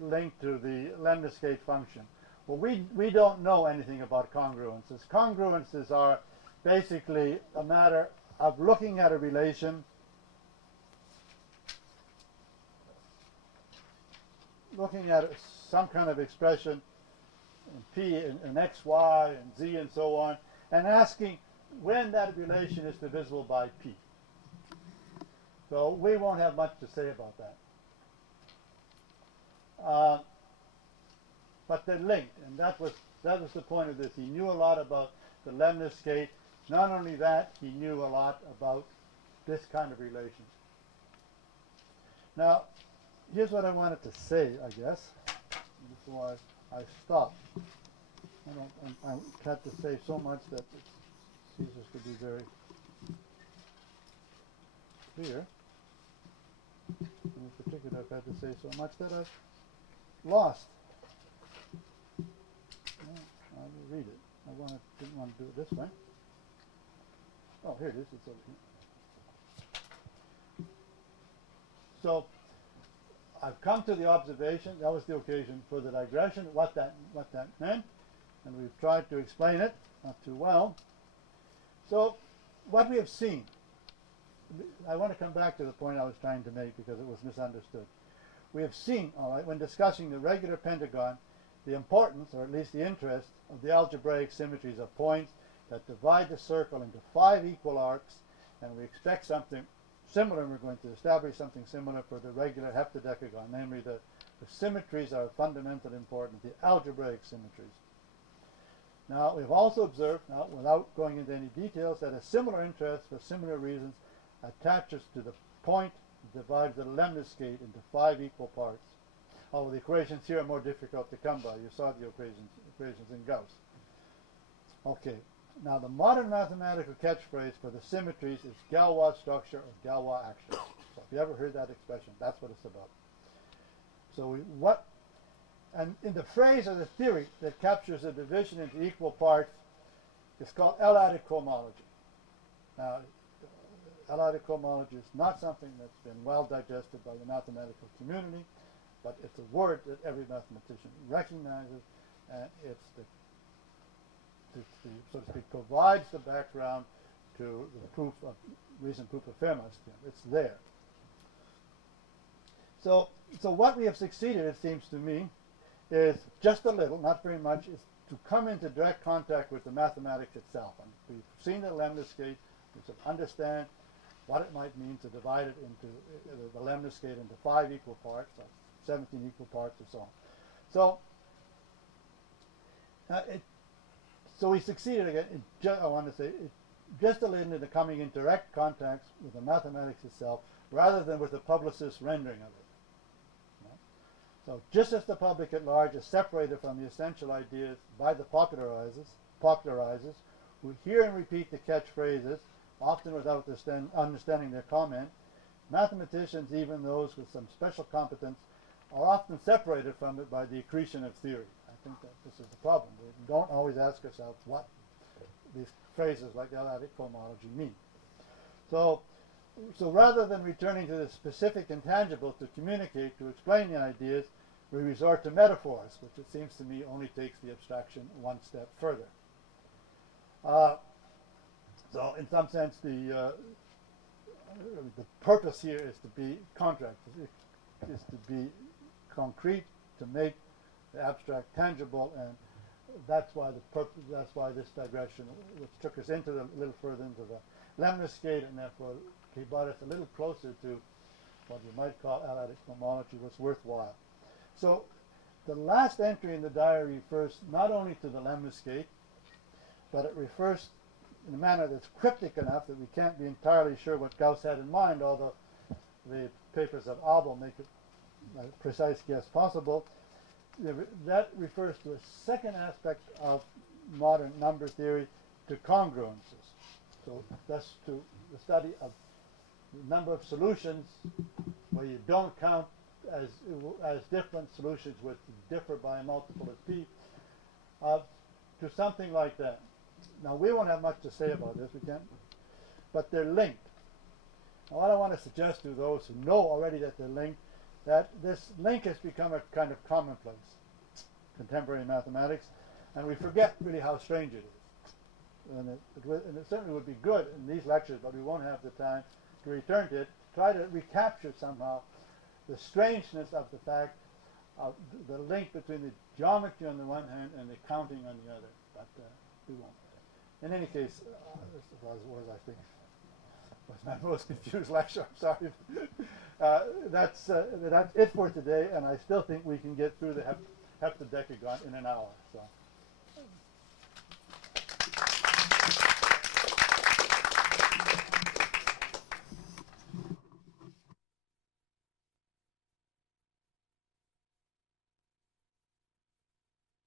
linked to the lemniscate function. Well, we don't know anything about congruences. Congruences are basically a matter of looking at a relation, looking at some kind of expression in P and X, Y, and Z, and so on, and asking when that relation is divisible by P. So we won't have much to say about that. But they're linked, and that was the point of this. He knew a lot about the lemniscate. Not only that, he knew a lot about this kind of relation. Now, here's what I wanted to say, I guess, before I stop. I had to say so much that it ceases to be very clear. If particular I've had to say so much that I've lost. Well, I will read it. Didn't want to do it this way. Oh, here it is. It's over here. So I've come to the observation, that was the occasion for the digression, what that meant, and we've tried to explain it, not too well. So what we have seen, I want to come back to the point I was trying to make because it was misunderstood. We have seen, all right, when discussing the regular pentagon, the importance, or at least the interest, of the algebraic symmetries of points that divide the circle into 5 equal arcs, and we expect something similar, and we're going to establish something similar for the regular heptadecagon, namely the symmetries are of fundamental importance, the algebraic symmetries. Now, we've also observed, now, without going into any details, that a similar interest for similar reasons attaches to the point that divides the lemniscate into 5 equal parts. Although the equations here are more difficult to come by. You saw the equations in Gauss. Okay, now the modern mathematical catchphrase for the symmetries is Galois structure or Galois action. So if you ever heard that expression, that's what it's about. So and in the phrase or the theory that captures the division into equal parts is called L-adic cohomology. Now, L-adic cohomology is not something that's been well digested by the mathematical community, but it's a word that every mathematician recognizes, and it's the so to speak, provides the background to the recent proof of Fermat's theorem. It's there. So what we have succeeded, it seems to me, is just a little, not very much, is to come into direct contact with the mathematics itself. And we've seen the lemniscate, we sort of understand what it might mean to divide it into the lemniscate into 5 equal parts, like 17 equal parts, or so on. So we succeeded again. I want to say just a little into coming in direct contact with the mathematics itself, rather than with the publicist's rendering of it. So just as the public at large is separated from the essential ideas by the popularizers, who hear and repeat the catchphrases, often without understanding their comment, mathematicians, even those with some special competence, are often separated from it by the accretion of theory. I think that this is the problem. We don't always ask ourselves what these phrases like L-adic cohomology mean. So rather than returning to the specific intangibles to communicate, to explain the ideas, we resort to metaphors, which it seems to me only takes the abstraction one step further. So in some sense, the purpose here is to be is to be concrete, to make the abstract tangible, and that's why this digression, which took us into a little further into the lemniscate, and therefore he brought us a little closer to what you might call L-adic cohomology, was worthwhile. So the last entry in the diary refers not only to the lemniscate, but it refers in a manner that's cryptic enough that we can't be entirely sure what Gauss had in mind, although the papers of Abel make it a precise guess possible. That refers to a second aspect of modern number theory, to congruences. So that's to the study of the number of solutions where you don't count as different solutions which differ by a multiple of p, to something like that. Now, we won't have much to say about this, we can't, but they're linked. Now, what I want to suggest to those who know already that they're linked, that this link has become a kind of commonplace, contemporary mathematics, and we forget really how strange it is. And it certainly would be good in these lectures, but we won't have the time to return to it, to try to recapture somehow the strangeness of the fact of the link between the geometry on the one hand and the counting on the other, but we won't. In any case, this was I think, was my most confused lecture. I'm sorry. That's it for today, and I still think we can get through the heptadecagon in an hour. So.